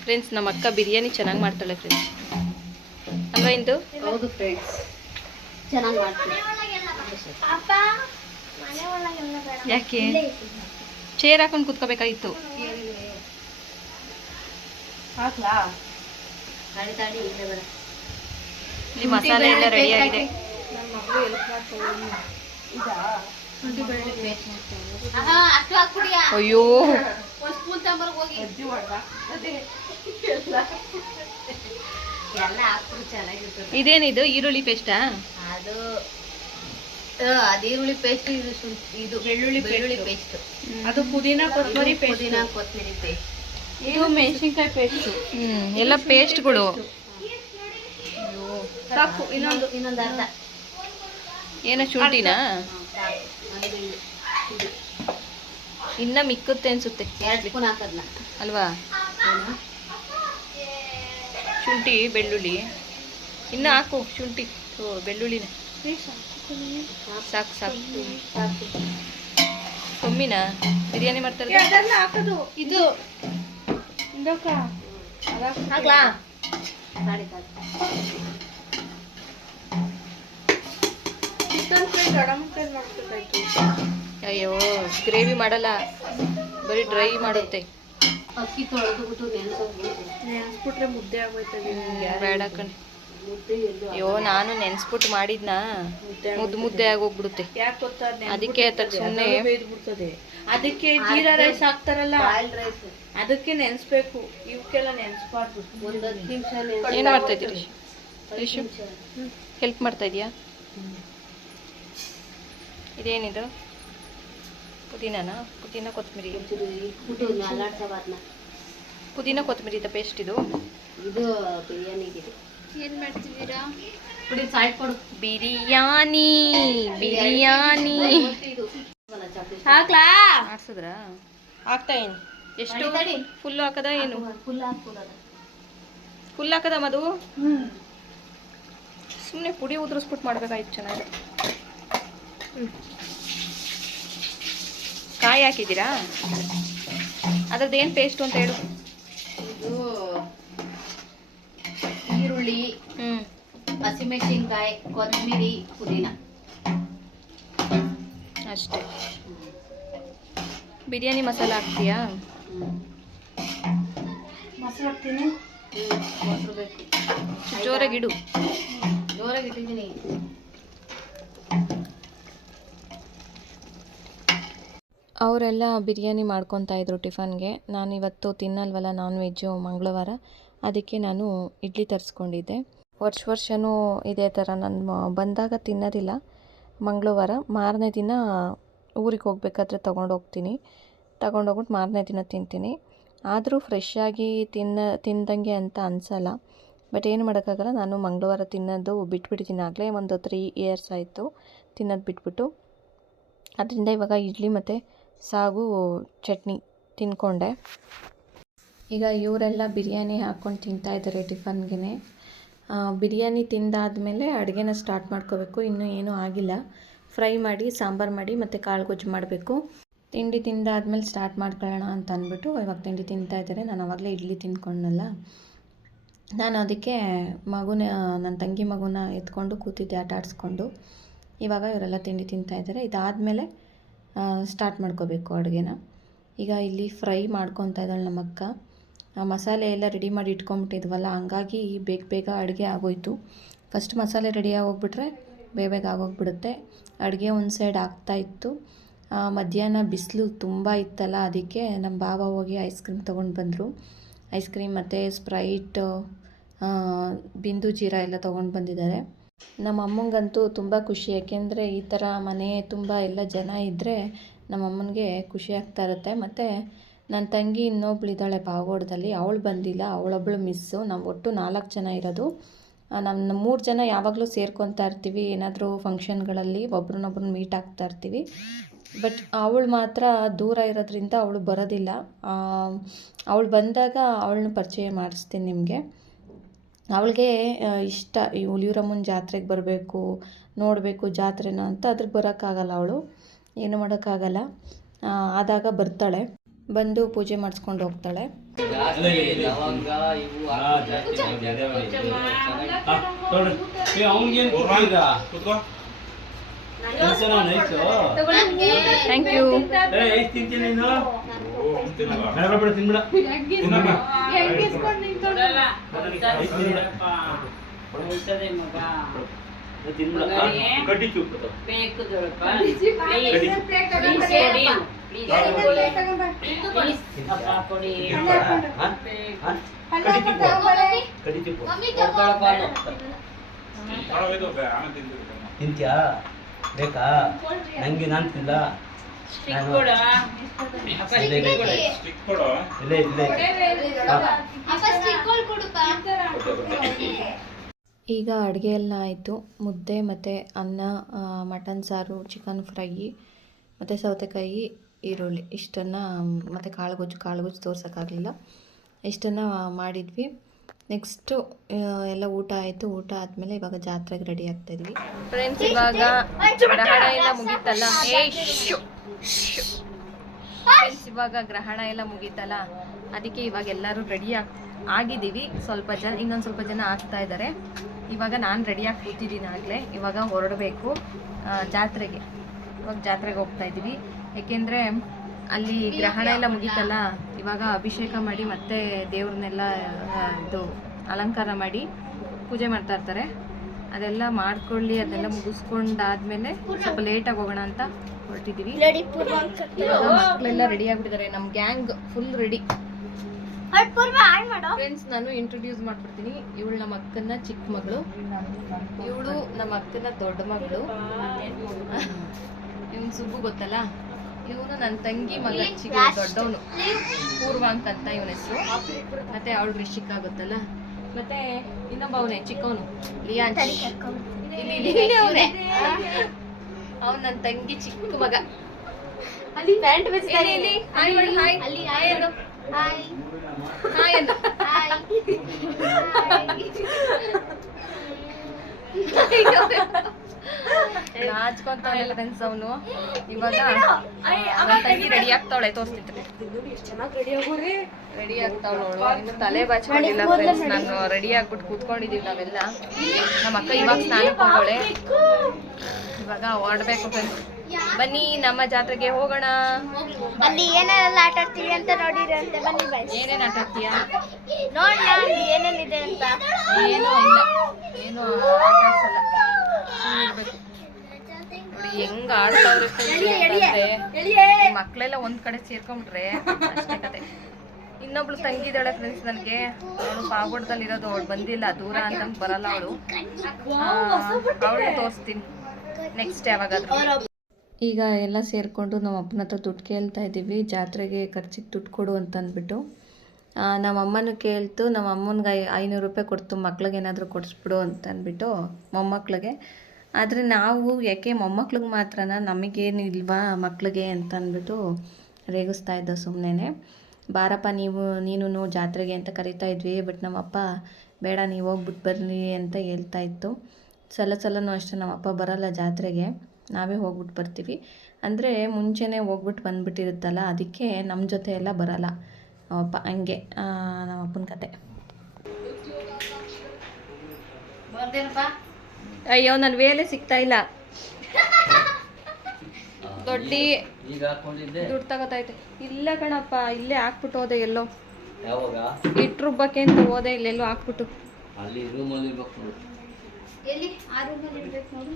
ಫ್ರೆಂಡ್ಸ್, ನಮ್ಮ ಅಕ್ಕ ಬಿರಿಯಾನಿ ಚೆನ್ನಾಗಿ ಮಾಡ್ತಾಳೆ ಫ್ರೆಂಡ್ಸ್, ಅಲ್ವಾ ಇಂದು? ಹೌದು ಫ್ರೆಂಡ್ಸ್, ಚೆನ್ನಾಗಿ ಮಾಡ್ತೀನಿ. ಯಾಕೆ ಚೇರ್ ಹಾಕೊಂಡು ಕೂತ್ಕೋಬೇಕಾಗಿತ್ತು? ಹಾಕ್ಲಾ? ಇಲ್ಲಿ ಮಸಾಲೆ ಎಲ್ಲ ರೆಡಿ ಆಗಿದೆ. ಅಯ್ಯೋ, ಇದೇನಿದು ಈರುಳ್ಳಿ ಪೇಸ್ಟಾ? ಅದು ಈರುಳ್ಳಿ ಪೇಸ್ಟ್, ಇದು ಬೆಳ್ಳುಳ್ಳಿ ಪೇಸ್ಟ್, ಅದು ಪುದೀನ ಕೊತ್ತಂಬರಿ ಪೇಸ್ಟ್, ಇದು ಮೆಣಸಿನ್ಕಾಯಿ ಪೇಸ್ಟ್. ಎಲ್ಲ ಪೇಸ್ಟ್ಗಳು. ಸಾಕು, ಇನ್ನೊಂದು ಅರ್ಧ. ಏನೋ ಶುಂಠಿನಾ? ಇನ್ನ ಮಿಕ್ಕುತ್ತೆ ಅನ್ಸುತ್ತೆ ಅಲ್ವಾ? ಶುಂಠಿ ಬೆಳ್ಳುಳ್ಳಿ ಇನ್ನು ಹಾಕು. ಶುಂಠಿ ಬೆಳ್ಳುಳ್ಳಿನ ಸಾಕು ಸಾಕು. ಕಮ್ಮಿನ ಬಿರಿಯಾನಿ ಮಾಡ್ತಾರೆ. ಅದೆಲ್ಲ ಹಾಕೋದು ಇದು ಹಾಕ್ಲಾ? ಅಯ್ಯೋ ಗ್ರೇವಿ ಮಾಡಲ್ಲ, ಬರೀ ಡ್ರೈ ಮಾಡುತ್ತೆ. ಅಕ್ಕಿ ತೊಳೆದ್ಬಿಟ್ಟು ನೆನ್ಸ್ಬಿಟ್ರೆ ಮುದ್ದೆ ಆಗೋಯ್ತದೆ. ಬೇಡ ಕಣೆ. ಅಯ್ಯೋ ನಾನು ನೆನ್ಸ್ಬಿಟ್ಟು ಮಾಡಿದ್ನ ಮುದ್ದೆ ಆಗೋಗ್ಬಿಡುತ್ತೆ. ಯಾಕೆ ಗೊತ್ತಾ? ಅದಕ್ಕೆ ಸುಮ್ಮನೆ ಬೇಯ್ದ್ಬಿಡ್ತದೆ. ಅದಕ್ಕೆ ಜೀರಾ ರೈಸ್ ಹಾಕ್ತಾರಲ್ಲ, ಅದಕ್ಕೆ ನೆನ್ಸ್ಬೇಕು. ಇವಕ್ಕೆಲ್ಲ ನೆನ್ಸ್ಬಾರ್ದು. ಒಂದು 10 ನಿಮಿಷ ಏನು ಮಾಡ್ತಾ ಇದ್ದೀರಿ? ಹೆಲ್ಪ್ ಮಾಡ್ತಾ ಇದೀಯಾ? ಇದೇನಿದು? ಪುದೀನನಾ? ಪುದೀನ ಕೊತ್ತಂಬರಿ. ಪುದೀನ ಕೊತ್ತಂಬರಿ ಪೇಸ್ಟ್ ಇದು. ಇದು ಬಿರಿಯಾನಿಗೆ. ಏನ್ ಮಾಡ್ತಿದ್ದೀರಾ? ಬಿಡಿ ಸಾಲ್ಟ್ ಕೊಡು. ಬಿರಿಯಾನಿ ಬಿರಿಯಾನಿ ಹಾಕ್ಲಾ? ಆಡ್ಸಿದ್ರಾ? ಹಾಕ್ತಾ ಏನು? ಎಷ್ಟು? ಫುಲ್ ಹಾಕದ ಏನು? ಫುಲ್ ಹಾಕ್ಬಿಡೋದು. ಫುಲ್ ಹಾಕದ ಮದು? ಸುಮ್ಮನೆ ಪುಡಿ ಉದುರಿಸ್ಬಿಟ್ಟು ಮಾಡ್ಬೇಕಾಯ್ತು. ಚೆನ್ನಾಗಿ ಕಾಯಿ ಹಾಕಿದ್ದೀರಾ? ಅದ್ರದ್ದು ಏನು ಪೇಸ್ಟು ಅಂತ ಹೇಳು. ಇದು ಈರುಳ್ಳಿ, ಹಸಿಮೆಣಸಿನ್ಕಾಯಿ, ಕೊತ್ತಂಬರಿ, ಪುದೀನ ಅಷ್ಟೇ. ಬಿರಿಯಾನಿ ಮಸಾಲ ಹಾಕ್ತೀಯಾ? ಮೊಸರು ಹಾಕ್ತೀನಿ. ಮೊಸರು ಬೇಕು. ಜೋರಾಗಿಡು. ಜೋರಾಗಿ ಇಟ್ಟಿದ್ದೀನಿ. ಅವರೆಲ್ಲ ಬಿರಿಯಾನಿ ಮಾಡ್ಕೊತಾ ಇದ್ರು ಟಿಫನ್ಗೆ. ನಾನಿವತ್ತು ತಿನ್ನಲ್ವಲ್ಲ ನಾನ್ ವೆಜ್ಜು ಮಂಗಳವಾರ, ಅದಕ್ಕೆ ನಾನು ಇಡ್ಲಿ ತರಿಸ್ಕೊಂಡಿದ್ದೆ. ವರ್ಷವೂ ಇದೇ ಥರ ನಾನು ಬಂದಾಗ ತಿನ್ನೋದಿಲ್ಲ ಮಂಗಳವಾರ. ಮಾರನೇ ದಿನ ಊರಿಗೆ ಹೋಗ್ಬೇಕಾದ್ರೆ ತೊಗೊಂಡೋಗ್ಬಿಟ್ಟು ಮಾರನೇ ದಿನ ತಿಂತೀನಿ. ಆದರೂ ಫ್ರೆಶ್ಶಾಗಿ ತಿಂದಂಗೆ ಅಂತ ಅನಿಸಲ್ಲ. ಬಟ್ ಏನು ಮಾಡೋಕ್ಕಾಗಲ್ಲ, ನಾನು ಮಂಗಳವಾರ ತಿನ್ನೋದು ಬಿಟ್ಬಿಟ್ಟಿದ್ದೀನಿ. ಆಗಲೇ ಒಂದು 3 years ಆಯಿತು ತಿನ್ನೋದು ಬಿಟ್ಬಿಟ್ಟು. ಅದರಿಂದ ಇವಾಗ ಇಡ್ಲಿ ಮತ್ತು ಸಾಗು ಚಟ್ನಿ ತಿಂದ್ಕೊಂಡೆ. ಈಗ ಇವರೆಲ್ಲ ಬಿರಿಯಾನಿ ಹಾಕ್ಕೊಂಡು ತಿಂತಾಯಿದ್ದಾರೆ ಟಿಫನ್ಗೆ. ಬಿರಿಯಾನಿ ತಿಂದಾದಮೇಲೆ ಅಡುಗೆನ ಸ್ಟಾರ್ಟ್ ಮಾಡ್ಕೋಬೇಕು. ಇನ್ನೂ ಏನೂ ಆಗಿಲ್ಲ. ಫ್ರೈ ಮಾಡಿ, ಸಾಂಬಾರು ಮಾಡಿ ಮತ್ತು ಕಾಳು ಗೊಜ್ಜು ಮಾಡಬೇಕು. ತಿಂಡಿ ತಿಂದಾದ್ಮೇಲೆ ಸ್ಟಾರ್ಟ್ ಮಾಡ್ಕೊಳ್ಳೋಣ ಅಂತ ಅಂದ್ಬಿಟ್ಟು ಇವಾಗ ತಿಂಡಿ ತಿಂತಾಯಿದ್ದಾರೆ. ನಾನು ಆವಾಗಲೇ ಇಡ್ಲಿ ತಿಂದ್ಕೊಂಡಲ್ಲ, ನಾನು ಅದಕ್ಕೆ ನನ್ನ ತಂಗಿ ಮಗುನ ಎತ್ಕೊಂಡು ಕೂತಿದ್ದೆ ಆಟ ಆಡಿಸ್ಕೊಂಡು. ಇವಾಗ ಇವರೆಲ್ಲ ತಿಂಡಿ ತಿಂತಾಯಿದ್ದಾರೆ. ಇದಾದಮೇಲೆ ಸ್ಟಾರ್ಟ್ ಮಾಡ್ಕೋಬೇಕು ಅಡುಗೆನ. ಈಗ ಇಲ್ಲಿ ಫ್ರೈ ಮಾಡ್ಕೊತಾ ಇದ್ದಾಳೆ ನಮ್ಮಕ್ಕ. ಮಸಾಲೆ ಎಲ್ಲ ರೆಡಿ ಮಾಡಿ ಇಟ್ಕೊಂಬಿಟ್ಟಿದ್ವಲ್ಲ, ಹಂಗಾಗಿ ಬೇಗ ಅಡುಗೆ ಆಗೋಯ್ತು. ಫಸ್ಟ್ ಮಸಾಲೆ ರೆಡಿ ಆಗೋಗ್ಬಿಟ್ರೆ ಬೇಗ ಆಗೋಗ್ಬಿಡುತ್ತೆ. ಅಡುಗೆ ಒಂದು ಸೈಡ್ ಆಗ್ತಾಯಿತ್ತು. ಮಧ್ಯಾಹ್ನ ಬಿಸಿಲು ತುಂಬ ಇತ್ತಲ್ಲ, ಅದಕ್ಕೆ ನಮ್ಮ ಬಾವ ಹೋಗಿ ಐಸ್ ಕ್ರೀಮ್ ತೊಗೊಂಡು ಬಂದರು. ಐಸ್ ಕ್ರೀಮ್ ಮತ್ತು ಸ್ಪ್ರೈಟ್, ಬಿಂದು ಜೀರಾ ಎಲ್ಲ ತೊಗೊಂಡು ಬಂದಿದ್ದಾರೆ. ನಮ್ಮ ಅಮ್ಮಂಗಂತೂ ತುಂಬ ಖುಷಿ. ಯಾಕೆಂದರೆ ಈ ಥರ ಮನೆ ತುಂಬ ಎಲ್ಲ ಜನ ಇದ್ದರೆ ನಮ್ಮ ಅಮ್ಮನಿಗೆ ಖುಷಿ ಆಗ್ತಾ ಇರುತ್ತೆ. ಮತ್ತು ನನ್ನ ತಂಗಿ ಇನ್ನೊಬ್ಳಿದ್ದಾಳೆ ಪಾವಗಡದಲ್ಲಿ, ಅವಳು ಬಂದಿಲ್ಲ, ಅವಳೊಬ್ಬಳು ಮಿಸ್ಸು. ನಾವು ಒಟ್ಟು 4 ಜನ ಇರೋದು. ನಮ್ಮ 3 ಜನ ಯಾವಾಗಲೂ ಸೇರ್ಕೊತಾ ಇರ್ತೀವಿ. ಏನಾದರೂ ಫಂಕ್ಷನ್ಗಳಲ್ಲಿ ಒಬ್ರನ್ನೊಬ್ರನ್ನ ಮೀಟ್ ಆಗ್ತಾ ಇರ್ತೀವಿ. ಬಟ್ ಅವಳು ಮಾತ್ರ ದೂರ ಇರೋದ್ರಿಂದ ಅವಳು ಬರೋದಿಲ್ಲ. ಅವಳು ಬಂದಾಗ ಅವಳನ್ನ ಪರಿಚಯ ಮಾಡಿಸ್ತೀನಿ ನಿಮಗೆ. ಅವಳಿಗೆ ಇಷ್ಟ ಈ ಹುಲಿಯೂರಮ್ಮನ ಜಾತ್ರೆಗೆ ಬರಬೇಕು, ನೋಡಬೇಕು ಜಾತ್ರೆನ ಅಂತ. ಅದ್ರಿಗೆ ಬರೋಕ್ಕಾಗಲ್ಲ, ಅವಳು ಏನು ಮಾಡೋಕ್ಕಾಗಲ್ಲ. ಆದಾಗ ಬರ್ತಾಳೆ, ಬಂದು ಪೂಜೆ ಮಾಡಿಸ್ಕೊಂಡು ಹೋಗ್ತಾಳೆ. Thank you. ತಿಂತ್ಯಾ? ಬೇಕಾ? ನಂಗೆ ನಾನು ತಿಂದ. ಈಗ ಅಡುಗೆ ಎಲ್ಲ ಆಯಿತು. ಮುದ್ದೆ ಮತ್ತು ಅನ್ನ, ಮಟನ್ ಸಾರು, ಚಿಕನ್ ಫ್ರೈ ಮತ್ತು ಸೌತೆಕಾಯಿ ಈರುಳ್ಳಿ ಇಷ್ಟನ್ನು ಮತ್ತು ಕಾಳುಗೊಜ್ಜು ತೋರ್ಸೋಕ್ಕಾಗಲಿಲ್ಲ. ಇಷ್ಟನ್ನು ಮಾಡಿದ್ವಿ. ನೆಕ್ಸ್ಟು ಎಲ್ಲ ಊಟ ಆಯಿತು. ಊಟ ಆದಮೇಲೆ ಇವಾಗ ಜಾತ್ರೆಗೆ ರೆಡಿ ಆಗ್ತಾಯಿದ್ವಿ. ಫ್ರೆಂಡ್ಸ್, ಇವಾಗ ಗ್ರಹಣ ಎಲ್ಲ ಮುಗೀತಲ್ಲ, ಇವಾಗ ಗ್ರಹಣ ಎಲ್ಲ ಮುಗೀತಲ್ಲ, ಅದಕ್ಕೆ ಇವಾಗ ಎಲ್ಲರೂ ರೆಡಿ ಆಗಿದ್ದೀವಿ. ಇನ್ನೊಂದು ಸ್ವಲ್ಪ ಜನ ಆಗ್ತಾ ಇದ್ದಾರೆ. ಇವಾಗ ನಾನು ರೆಡಿಯಾಗಿ ಕೂತಿದ್ದೀನಿ ಆಗಲೇ. ಇವಾಗ ಹೊರಡಬೇಕು ಜಾತ್ರೆಗೆ. ಇವಾಗ ಜಾತ್ರೆಗೆ ಹೋಗ್ತಾ ಇದ್ದೀವಿ. ಏಕೆಂದರೆ ಅಲ್ಲಿ ಗ್ರಹಣ ಎಲ್ಲ ಮುಗೀತಲ್ಲ, ಇವಾಗ ಅಭಿಷೇಕ ಮಾಡಿ ಮತ್ತೆ ದೇವ್ರನ್ನೆಲ್ಲ ಇದು ಅಲಂಕಾರ ಮಾಡಿ ಪೂಜೆ ಮಾಡ್ತಾ ಇರ್ತಾರೆ. ಅದೆಲ್ಲ ಅದೆಲ್ಲ ಮುಗಿಸ್ಕೊಂಡಾದ್ಮೇಲೆ ಸ್ವಲ್ಪ ಲೇಟಾಗಿ ಹೋಗೋಣ ಅಂತ ಹೊರಟಿದ್ದೀವಿ. ಇವಾಗ ಮಕ್ಕಳೆಲ್ಲ ರೆಡಿ ಆಗಿಬಿಟ್ಟಿದ್ದಾರೆ. ನಮ್ಮ ಗ್ಯಾಂಗ್ ಫುಲ್ ರೆಡಿ. ಫ್ರೆಂಡ್ಸ್, ನಾನು ಇಂಟ್ರೊಡ್ಯೂಸ್ ಮಾಡ್ಬಿಡ್ತೀನಿ. ಇವಳು ನಮ್ಮ ಅಕ್ಕನ ಚಿಕ್ಕ ಮಗಳು, ಇವಳು ನಮ್ಮ ಅಕ್ಕನ ದೊಡ್ಡ ಮಗಳು. ಇವನು ಸುಬ್ಬು ಗೊತ್ತಲ್ಲ, ಇವನು ನನ್ನ ತಂಗಿ ಮಗ ದೊಡ್ಡವನು, ಪೂರ್ವಾಂಕ್ ಅಂತ ಇವನ ಹೆಸರು. ಮತ್ತೆ ಅವಳು ರಿಷಿಕಾ ಗೊತ್ತಲ್ಲ. ಮತ್ತೆ ಇನ್ನೊಬ್ಬ ಅವನೇ ಚಿಕ್ಕವನು, ಲಿಯಾಂಶ್. ಅವನು ನನ್ನ ತಂಗಿ ಚಿಕ್ಕ ಮಗ. ಅಲ್ಲಿ ಪ್ಯಾಂಟ್ ನಾಚ್ಕೊಂತಾನೆ ಫ್ರೆಂಡ್ಸ್ ಅವನು. ಇವಾಗ ತಂಗಿ ರೆಡಿ ಆಗ್ತಾವಳೆ, ತೋರಿಸ್ತಿದ್ರೆ ರೆಡಿ ಆಗ್ತಾವಳು. ಇನ್ನು ತಲೆ ಬಾಚ್ಕೊಂಡಿಲ್ಲ ಫ್ರೆಂಡ್ಸ್. ನಾನು ರೆಡಿ ಆಗ್ಬಿಟ್ಟು ಕೂತ್ಕೊಂಡಿದ್ದೀವಿ ನಾವೆಲ್ಲ. ನಮ್ಮ ಅಕ್ಕ ಇವಾಗ ಸ್ನಾನಕ್ಕೆ ಹೋಗೋಳೆ. ಇವಾಗ ಹೊರಡ್ಬೇಕು ಫ್ರೆಂಡ್ಸ್. ಬನ್ನಿ ನಮ್ಮ ಜಾತ್ರೆಗೆ ಹೋಗೋಣ. ಅಲ್ಲಿ ಏನೆಲ್ಲ ಆಟ ಆಡ್ತೀವಿ ಅಂತ ನೋಡಿರಂತೆ. ಬನ್ನಿ ಬಾಯ್. ಏನೇನು ಆಟ ಆಡ್ತೀಯಾ ನೋಡೋಣ ಅಲ್ಲಿ ಏನೇನಿದೆ ಅಂತ. ಏನೂ ಇಲ್ಲ, ಏನು ಆಟ ಆಡ್ಸಲ್ಲ, ಇರ್ಬೇಕು. ನೋಡಿ ಹೆಂಗ್ ಆಡ್ತಾವ್ರೆ ಮಕ್ಕಳೆಲ್ಲ ಒಂದ್ ಕಡೆ ಸೇರ್ಕೊಂಡ್ಬಿಟ್ರೆ ಅಷ್ಟೇ ಕತೆ. ಇನ್ನೊಬ್ಳು ತಂಗಿದಾಳೆ ಫ್ರೆಂಡ್ಸ್ ನನಗೆ. ಅವಳು ಪಾಗೋಡದಲ್ಲಿರೋದು. ಅವಳು ಬಂದಿಲ್ಲ, ದೂರ ಅಂತ ಬರಲ್ಲ ಅವಳು. ಅವಳು ತೋರಿಸ್ತೀನಿ ನೆಕ್ಸ್ಟ್ ಯಾವಾಗಾದ್ರೂ. ಈಗ ಎಲ್ಲ ಸೇರಿಕೊಂಡು ನಮ್ಮ ಅಪ್ಪನ ಹತ್ರ ದುಡ್ಡು ಕೇಳ್ತಾ ಇದ್ದೀವಿ. ಜಾತ್ರೆಗೆ ಖರ್ಚಿಗೆ ದುಡ್ಡು ಕೊಡು ಅಂತ ಅಂದ್ಬಿಟ್ಟು ನಮ್ಮ ಅಮ್ಮನೂ ಕೇಳ್ತು. ನಮ್ಮ ಅಮ್ಮನಿಗೆ 500 ರೂಪಾಯಿ ಕೊಡ್ತು, ಮಕ್ಳಿಗೆ ಏನಾದರೂ ಕೊಡಿಸ್ಬಿಡು ಅಂತ ಅಂದ್ಬಿಟ್ಟು ಮೊಮ್ಮಕ್ಳಿಗೆ. ಆದರೆ ನಾವು ಯಾಕೆ ಮೊಮ್ಮಕ್ಳಿಗೆ ಮಾತ್ರನ, ನಮಗೇನು ಇಲ್ವಾ ಮಕ್ಳಿಗೆ ಅಂತ ಅಂದ್ಬಿಟ್ಟು ರೇಗಿಸ್ತಾ ಇದ್ದ ಸುಮ್ಮನೆ. ಬಾರಪ್ಪ ನೀನು ಜಾತ್ರೆಗೆ ಅಂತ ಕರಿತಾ ಇದ್ವಿ. ಬಟ್ ನಮ್ಮಪ್ಪ ಬೇಡ, ನೀವು ಹೋಗ್ಬಿಟ್ಟು ಬರ್ರಿ ಅಂತ ಹೇಳ್ತಾ ಇತ್ತು. ಸಲನೂ ಅಷ್ಟೇ ನಮ್ಮಪ್ಪ ಬರಲ್ಲ ಜಾತ್ರೆಗೆ, ನಾವೇ ಹೋಗ್ಬಿಟ್ಟು ಬರ್ತೀವಿ. ಅಂದರೆ ಮುಂಚೆನೇ ಹೋಗ್ಬಿಟ್ಟು ಬಂದುಬಿಟ್ಟಿರುತ್ತಲ್ಲ, ಅದಕ್ಕೆ ನಮ್ಮ ಜೊತೆ ಎಲ್ಲ ಬರಲ್ಲ ನಮ್ಮಪ್ಪ. ಹಂಗೆ ನಮ್ಮಪ್ಪನ ಕತೆ. ಅಯ್ಯೋ, ನನ್ನ ವೇಲೆ ಸಿಗ್ತಾ ಇಲ್ಲ. ದೊಡ್ಡಿ ದುಡ್ಡು ತಗೋತೈತೆ. ಇಲ್ಲ ಕಣಪ್ಪ, ಇಲ್ಲೇ ಹಾಕ್ಬಿಟ್ಟು ಹೋದೆ ಎಲ್ಲೋ. ಇಟ್ಟು ರುಬ್ಬಕ್ಕೆ ಅಂತ ಹೋದೆ, ಇಲ್ಲೆಲ್ಲೋ ಹಾಕ್ಬಿಟ್ಟು. ಅಲ್ಲಿ ರೂಮಲ್ಲಿ ಇರ್ಬೇಕು. ಎಲ್ಲಿ ಆ ರೂಮಲ್ಲಿ ಇರ್ಬೇಕು ನೋಡಿ.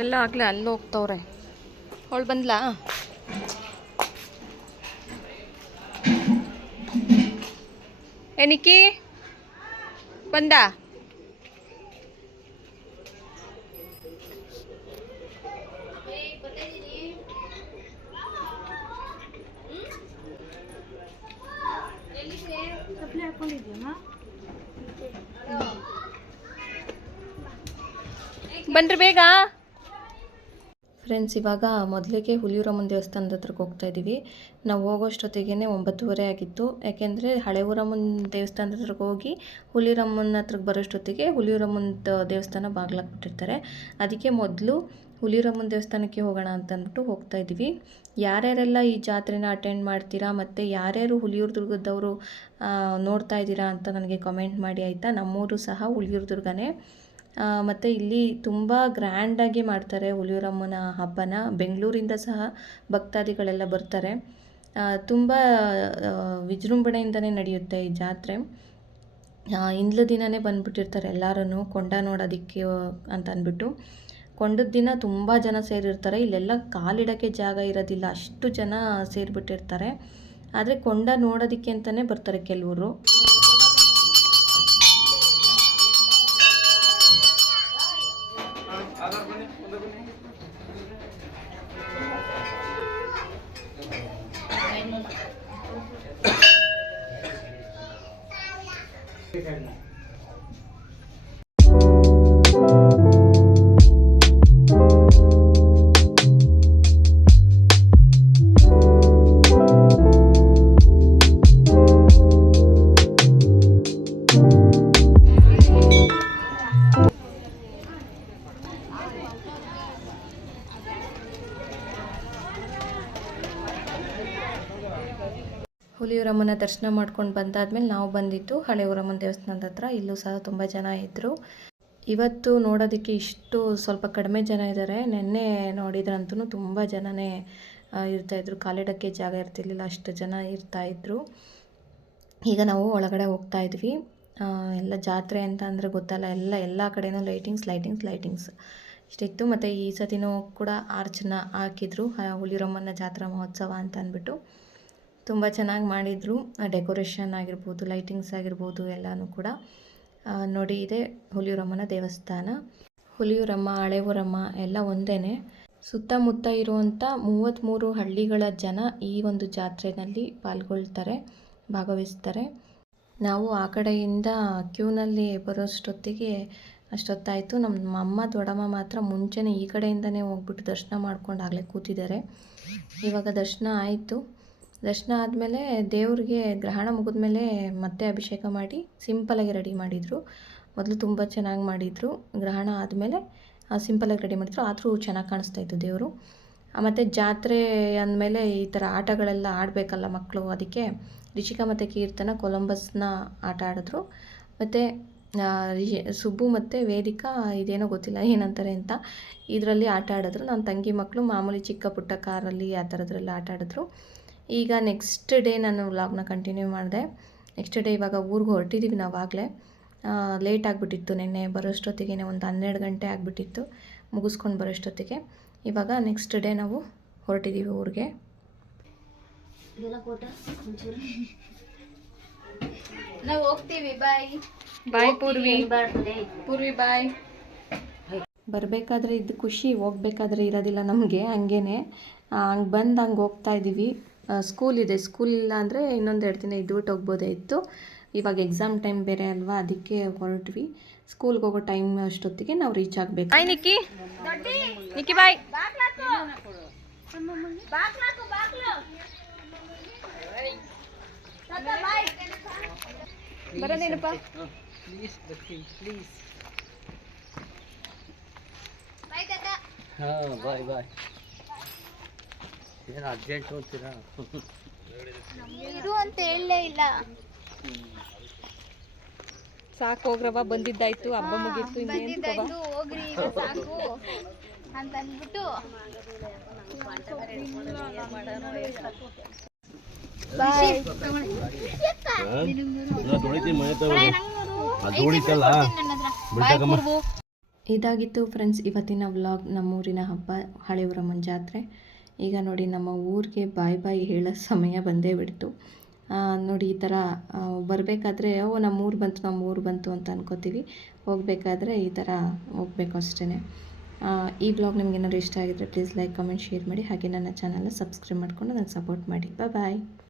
ಎಲ್ಲ ಆಗ್ಲೇ ಅಲ್ಲಿ ಹೋಗ್ತವ್ರೆ. ಅವಳು ಬಂದ್ಲಾ? ಏನಿಕ್ಕಿ ಬಂದ? ಬನ್ರಿ ಬೇಗ. ಫ್ರೆಂಡ್ಸ್, ಇವಾಗ ಮೊದಲಿಗೆ ಹುಲಿಯೂರಮ್ಮನ ದೇವಸ್ಥಾನದ ಹತ್ರಕ್ಕೆ ಹೋಗ್ತಾ ಇದ್ದೀವಿ. ನಾವು ಹೋಗೋಷ್ಟೊತ್ತಿಗೆ 9:30 ಆಗಿತ್ತು. ಯಾಕೆಂದರೆ ಹಳೆ ಊರಮ್ಮನ ದೇವಸ್ಥಾನದ ಹತ್ರಕ್ಕೆ ಹೋಗಿ ಹುಲಿಯೂರಮ್ಮನ ಹತ್ರಕ್ಕೆ ಬರೋಷ್ಟೊತ್ತಿಗೆ ಹುಲಿಯೂರಮ್ಮನ ದೇವಸ್ಥಾನ ಬಾಗ್ಲಾಕ್ಬಿಟ್ಟಿರ್ತಾರೆ. ಅದಕ್ಕೆ ಮೊದಲು ಹುಲಿಯೂರಮ್ಮನ ದೇವಸ್ಥಾನಕ್ಕೆ ಹೋಗೋಣ ಅಂತ ಅಂದ್ಬಿಟ್ಟು ಹೋಗ್ತಾ ಇದ್ದೀವಿ. ಯಾರ್ಯಾರೆಲ್ಲ ಈ ಜಾತ್ರೆನ ಅಟೆಂಡ್ ಮಾಡ್ತೀರಾ ಮತ್ತು ಯಾರ್ಯಾರು ಹುಲಿಯೂರು ದುರ್ಗದವರು ನೋಡ್ತಾ ಇದ್ದೀರಾ ಅಂತ ನನಗೆ ಕಮೆಂಟ್ ಮಾಡಿ ಆಯಿತಾ. ನಮ್ಮೂರು ಸಹ ಹುಲಿಯೂರು ದುರ್ಗನೇ. ಮತ್ತು ಇಲ್ಲಿ ತುಂಬ ಗ್ರ್ಯಾಂಡಾಗಿ ಮಾಡ್ತಾರೆ ಹುಲಿಯೂರಮ್ಮನ ಹಬ್ಬನ. ಬೆಂಗಳೂರಿಂದ ಸಹ ಭಕ್ತಾದಿಗಳೆಲ್ಲ ಬರ್ತಾರೆ. ತುಂಬ ವಿಜೃಂಭಣೆಯಿಂದನೇ ನಡೆಯುತ್ತೆ ಈ ಜಾತ್ರೆ. ಇಂದ್ಲ ದಿನವೇ ಬಂದುಬಿಟ್ಟಿರ್ತಾರೆ ಎಲ್ಲರೂ ಕೊಂಡ ನೋಡೋದಕ್ಕೆ ಅಂತ ಅಂದ್ಬಿಟ್ಟು. ಕೊಂಡದ ದಿನ ತುಂಬ ಜನ ಸೇರಿರ್ತಾರೆ. ಇಲ್ಲೆಲ್ಲ ಕಾಲಿಡೋಕ್ಕೆ ಜಾಗ ಇರೋದಿಲ್ಲ, ಅಷ್ಟು ಜನ ಸೇರಿಬಿಟ್ಟಿರ್ತಾರೆ. ಆದರೆ ಕೊಂಡ ನೋಡೋದಕ್ಕೆ ಅಂತಲೇ ಬರ್ತಾರೆ ಕೆಲವರು. ಹುಲಿಯೂರಮ್ಮನ ದರ್ಶನ ಮಾಡ್ಕೊಂಡು ಬಂದಾದ್ಮೇಲೆ ನಾವು ಬಂದಿದ್ದು ಹಳೆ ಊರಮ್ಮನ ದೇವಸ್ಥಾನದ ಹತ್ರ. ಇಲ್ಲೂ ಸಹ ತುಂಬ ಜನ ಇದ್ದರು. ಇವತ್ತು ನೋಡೋದಕ್ಕೆ ಇಷ್ಟು ಸ್ವಲ್ಪ ಕಡಿಮೆ ಜನ ಇದ್ದಾರೆ. ನೆನ್ನೆ ನೋಡಿದ್ರಂತೂ ತುಂಬ ಜನನೇ ಇರ್ತಾಯಿದ್ರು, ಕಾಲಿಡೋಕ್ಕೆ ಜಾಗ ಇರ್ತಿರ್ಲಿಲ್ಲ, ಅಷ್ಟು ಜನ ಇರ್ತಾಯಿದ್ರು. ಈಗ ನಾವು ಒಳಗಡೆ ಹೋಗ್ತಾ ಇದ್ವಿ. ಎಲ್ಲ ಜಾತ್ರೆ ಅಂತ ಅಂದರೆ ಗೊತ್ತಲ್ಲ, ಎಲ್ಲ ಕಡೆನೂ ಲೈಟಿಂಗ್ಸ್ ಇಷ್ಟಿತ್ತು. ಮತ್ತು ಈ ಸತಿನೂ ಕೂಡ ಆರ್ಚನ್ನ ಹಾಕಿದ್ರು, ಹುಲಿಯೂರಮ್ಮನ ಜಾತ್ರಾ ಮಹೋತ್ಸವ ಅಂತ ಅಂದ್ಬಿಟ್ಟು ತುಂಬ ಚೆನ್ನಾಗಿ ಮಾಡಿದರು. ಡೆಕೋರೇಷನ್ ಆಗಿರ್ಬೋದು, ಲೈಟಿಂಗ್ಸ್ ಆಗಿರ್ಬೋದು ಎಲ್ಲನೂ ಕೂಡ. ನೋಡಿ, ಇದೆ ಹುಲಿಯೂರಮ್ಮನ ದೇವಸ್ಥಾನ. ಹುಲಿಯೂರಮ್ಮ, ಹಳೆ ಊರಮ್ಮ ಎಲ್ಲ ಒಂದೇ. ಸುತ್ತಮುತ್ತ ಇರುವಂಥ 33 ಹಳ್ಳಿಗಳ ಜನ ಈ ಒಂದು ಜಾತ್ರೆಯಲ್ಲಿ ಪಾಲ್ಗೊಳ್ತಾರೆ, ಭಾಗವಹಿಸ್ತಾರೆ. ನಾವು ಆ ಕಡೆಯಿಂದ ಕ್ಯೂನಲ್ಲಿ ಬರೋಷ್ಟೊತ್ತಿಗೆ ಅಷ್ಟೊತ್ತಾಯಿತು. ನಮ್ಮ ಅಮ್ಮ ದೊಡ್ಡಮ್ಮ ಮಾತ್ರ ಮುಂಚೆನೇ ಈ ಕಡೆಯಿಂದನೇ ಹೋಗ್ಬಿಟ್ಟು ದರ್ಶನ ಮಾಡ್ಕೊಂಡು ಆಗಲೇ ಕೂತಿದ್ದಾರೆ. ಇವಾಗ ದರ್ಶನ ಆಯಿತು. ದರ್ಶನ ಆದಮೇಲೆ ದೇವ್ರಿಗೆ ಗ್ರಹಣ ಮುಗಿದ್ಮೇಲೆ ಮತ್ತೆ ಅಭಿಷೇಕ ಮಾಡಿ ಸಿಂಪಲಾಗಿ ರೆಡಿ ಮಾಡಿದರು. ಮೊದಲು ತುಂಬ ಚೆನ್ನಾಗಿ ಮಾಡಿದರು, ಗ್ರಹಣ ಆದಮೇಲೆ ಸಿಂಪಲಾಗಿ ರೆಡಿ ಮಾಡಿದರು, ಆದರೂ ಚೆನ್ನಾಗಿ ಕಾಣಿಸ್ತಾಯಿತ್ತು ದೇವರು. ಮತ್ತು ಜಾತ್ರೆ ಅಂದಮೇಲೆ ಈ ಥರ ಆಟಗಳೆಲ್ಲ ಆಡಬೇಕಲ್ಲ ಮಕ್ಕಳು, ಅದಕ್ಕೆ ರಿಷಿಕಾ ಮತ್ತು ಕೀರ್ತನ ಕೊಲಂಬಸ್ನ ಆಟ ಆಡಿದ್ರು. ಮತ್ತು ಸುಬ್ಬು ಮತ್ತು ವೇದಿಕಾ ಇದೇನೋ ಗೊತ್ತಿಲ್ಲ ಏನಂತಾರೆ ಅಂತ, ಇದರಲ್ಲಿ ಆಟ ಆಡಿದ್ರು. ನನ್ನ ತಂಗಿ ಮಕ್ಕಳು ಮಾಮೂಲಿ ಚಿಕ್ಕ ಪುಟ್ಟ ಕಾರಲ್ಲಿ ಆ ಥರದ್ರೆಲ್ಲ ಆಟ ಆಡಿದ್ರು. ಈಗ ನೆಕ್ಸ್ಟ್ ಡೇ ನಾನು ವ್ಲಾಗ್ನ ಕಂಟಿನ್ಯೂ ಮಾಡಿದೆ. ನೆಕ್ಸ್ಟ್ ಡೇ ಇವಾಗ ಊರಿಗೆ ಹೊರಟಿದ್ದೀವಿ ನಾವಾಗಲೇ. ಲೇಟ್ ಆಗಿಬಿಟ್ಟಿತ್ತು, ನೆನ್ನೆ ಬರೋಷ್ಟೊತ್ತಿಗೆ ಒಂದು 12 ಗಂಟೆ ಆಗಿಬಿಟ್ಟಿತ್ತು ಮುಗಿಸ್ಕೊಂಡು ಬರೋಷ್ಟೊತ್ತಿಗೆ. ಇವಾಗ ನೆಕ್ಸ್ಟ್ ಡೇ ನಾವು ಹೊರಟಿದ್ದೀವಿ ಊರಿಗೆ. ನಾವು ಹೋಗ್ತೀವಿ. ಬಾಯ್ ಪೂರ್ವಿ ಬಾಯ್. ಬರಬೇಕಾದ್ರೆ ಇದು ಖುಷಿ, ಹೋಗ್ಬೇಕಾದ್ರೆ ಇರೋದಿಲ್ಲ ನಮಗೆ. ಹಂಗೆ ಬಂದು ಹಂಗೆ ಹೋಗ್ತಾ ಇದ್ದೀವಿ. ಸ್ಕೂಲ್ ಇದೆ, ಸ್ಕೂಲ್ ಇಲ್ಲ ಅಂದರೆ ಇನ್ನೊಂದು 2 ದಿನ ಇದ್ಬಿಟ್ಟು ಹೋಗ್ಬೋದೇ ಇತ್ತು. ಇವಾಗ ಎಕ್ಸಾಮ್ ಟೈಮ್ ಬೇರೆ ಅಲ್ವಾ, ಅದಕ್ಕೆ ಹೊರಟ್ವಿ. ಸ್ಕೂಲ್ಗೆ ಹೋಗೋ ಟೈಮ್ ಅಷ್ಟೊತ್ತಿಗೆ ನಾವು ರೀಚ್ ಆಗಬೇಕು. ಬಾಯ್ ನಿಕ್ಕಿ ಬಾಯ್. ಬರೋದೇನಪ್ಪ? ಹಾಂ ಬಾಯ್. ಏನು ಅರ್ಜೆಂಟ್ ಹೋಗ್ತೀರಾ? ಇರು ಅಂತ ಹೇಳಲೇ ಇಲ್ಲ. ಸಾಕು ಹೋಗ್ರವ, ಬಂದಿದ್ದಾಯ್ತು, ಹಬ್ಬ ಮುಗೀತು, ಬಂದಿದ್ದಾಯ್ತು, ಹೋಗ್ರಿ ಈಗ ಸಾಕು ಅಂತ ಅಂದ್ಬಿಟ್ಟು ಇದಾಗಿತ್ತು ಫ್ರೆಂಡ್ಸ್ ಇವತ್ತಿನ ವ್ಲಾಗ್. ನಮ್ಮೂರಿನ ಹಬ್ಬ ಹಳೆ ಊರಮ್ಮನ ಜಾತ್ರೆ. ಈಗ ನೋಡಿ, ನಮ್ಮ ಊರಿಗೆ ಬಾಯ್ ಹೇಳೋ ಸಮಯ ಬಂದೇ ಬಿಡ್ತು. ನೋಡಿ, ಈ ಥರ ಬರಬೇಕಾದ್ರೆ ನಮ್ಮ ಊರು ಬಂತು ಅಂತ ಅನ್ಕೋತೀವಿ. ಹೋಗಬೇಕಾದ್ರೆ ಈ ಥರ ಹೋಗ್ಬೇಕು ಅಷ್ಟೇ. ಈ ಬ್ಲಾಗ್ ನಿಮ್ಗೆ ಏನಾದರೂ ಇಷ್ಟ ಆಗಿದ್ರೆ ಪ್ಲೀಸ್ ಲೈಕ್, ಕಮೆಂಟ್, ಶೇರ್ ಮಾಡಿ. ಹಾಗೆ ನನ್ನ ಚಾನಲ್ನ ಸಬ್ಸ್ಕ್ರೈಬ್ ಮಾಡಿಕೊಂಡು ನನಗೆ ಸಪೋರ್ಟ್ ಮಾಡಿ. ಬಾಯ್.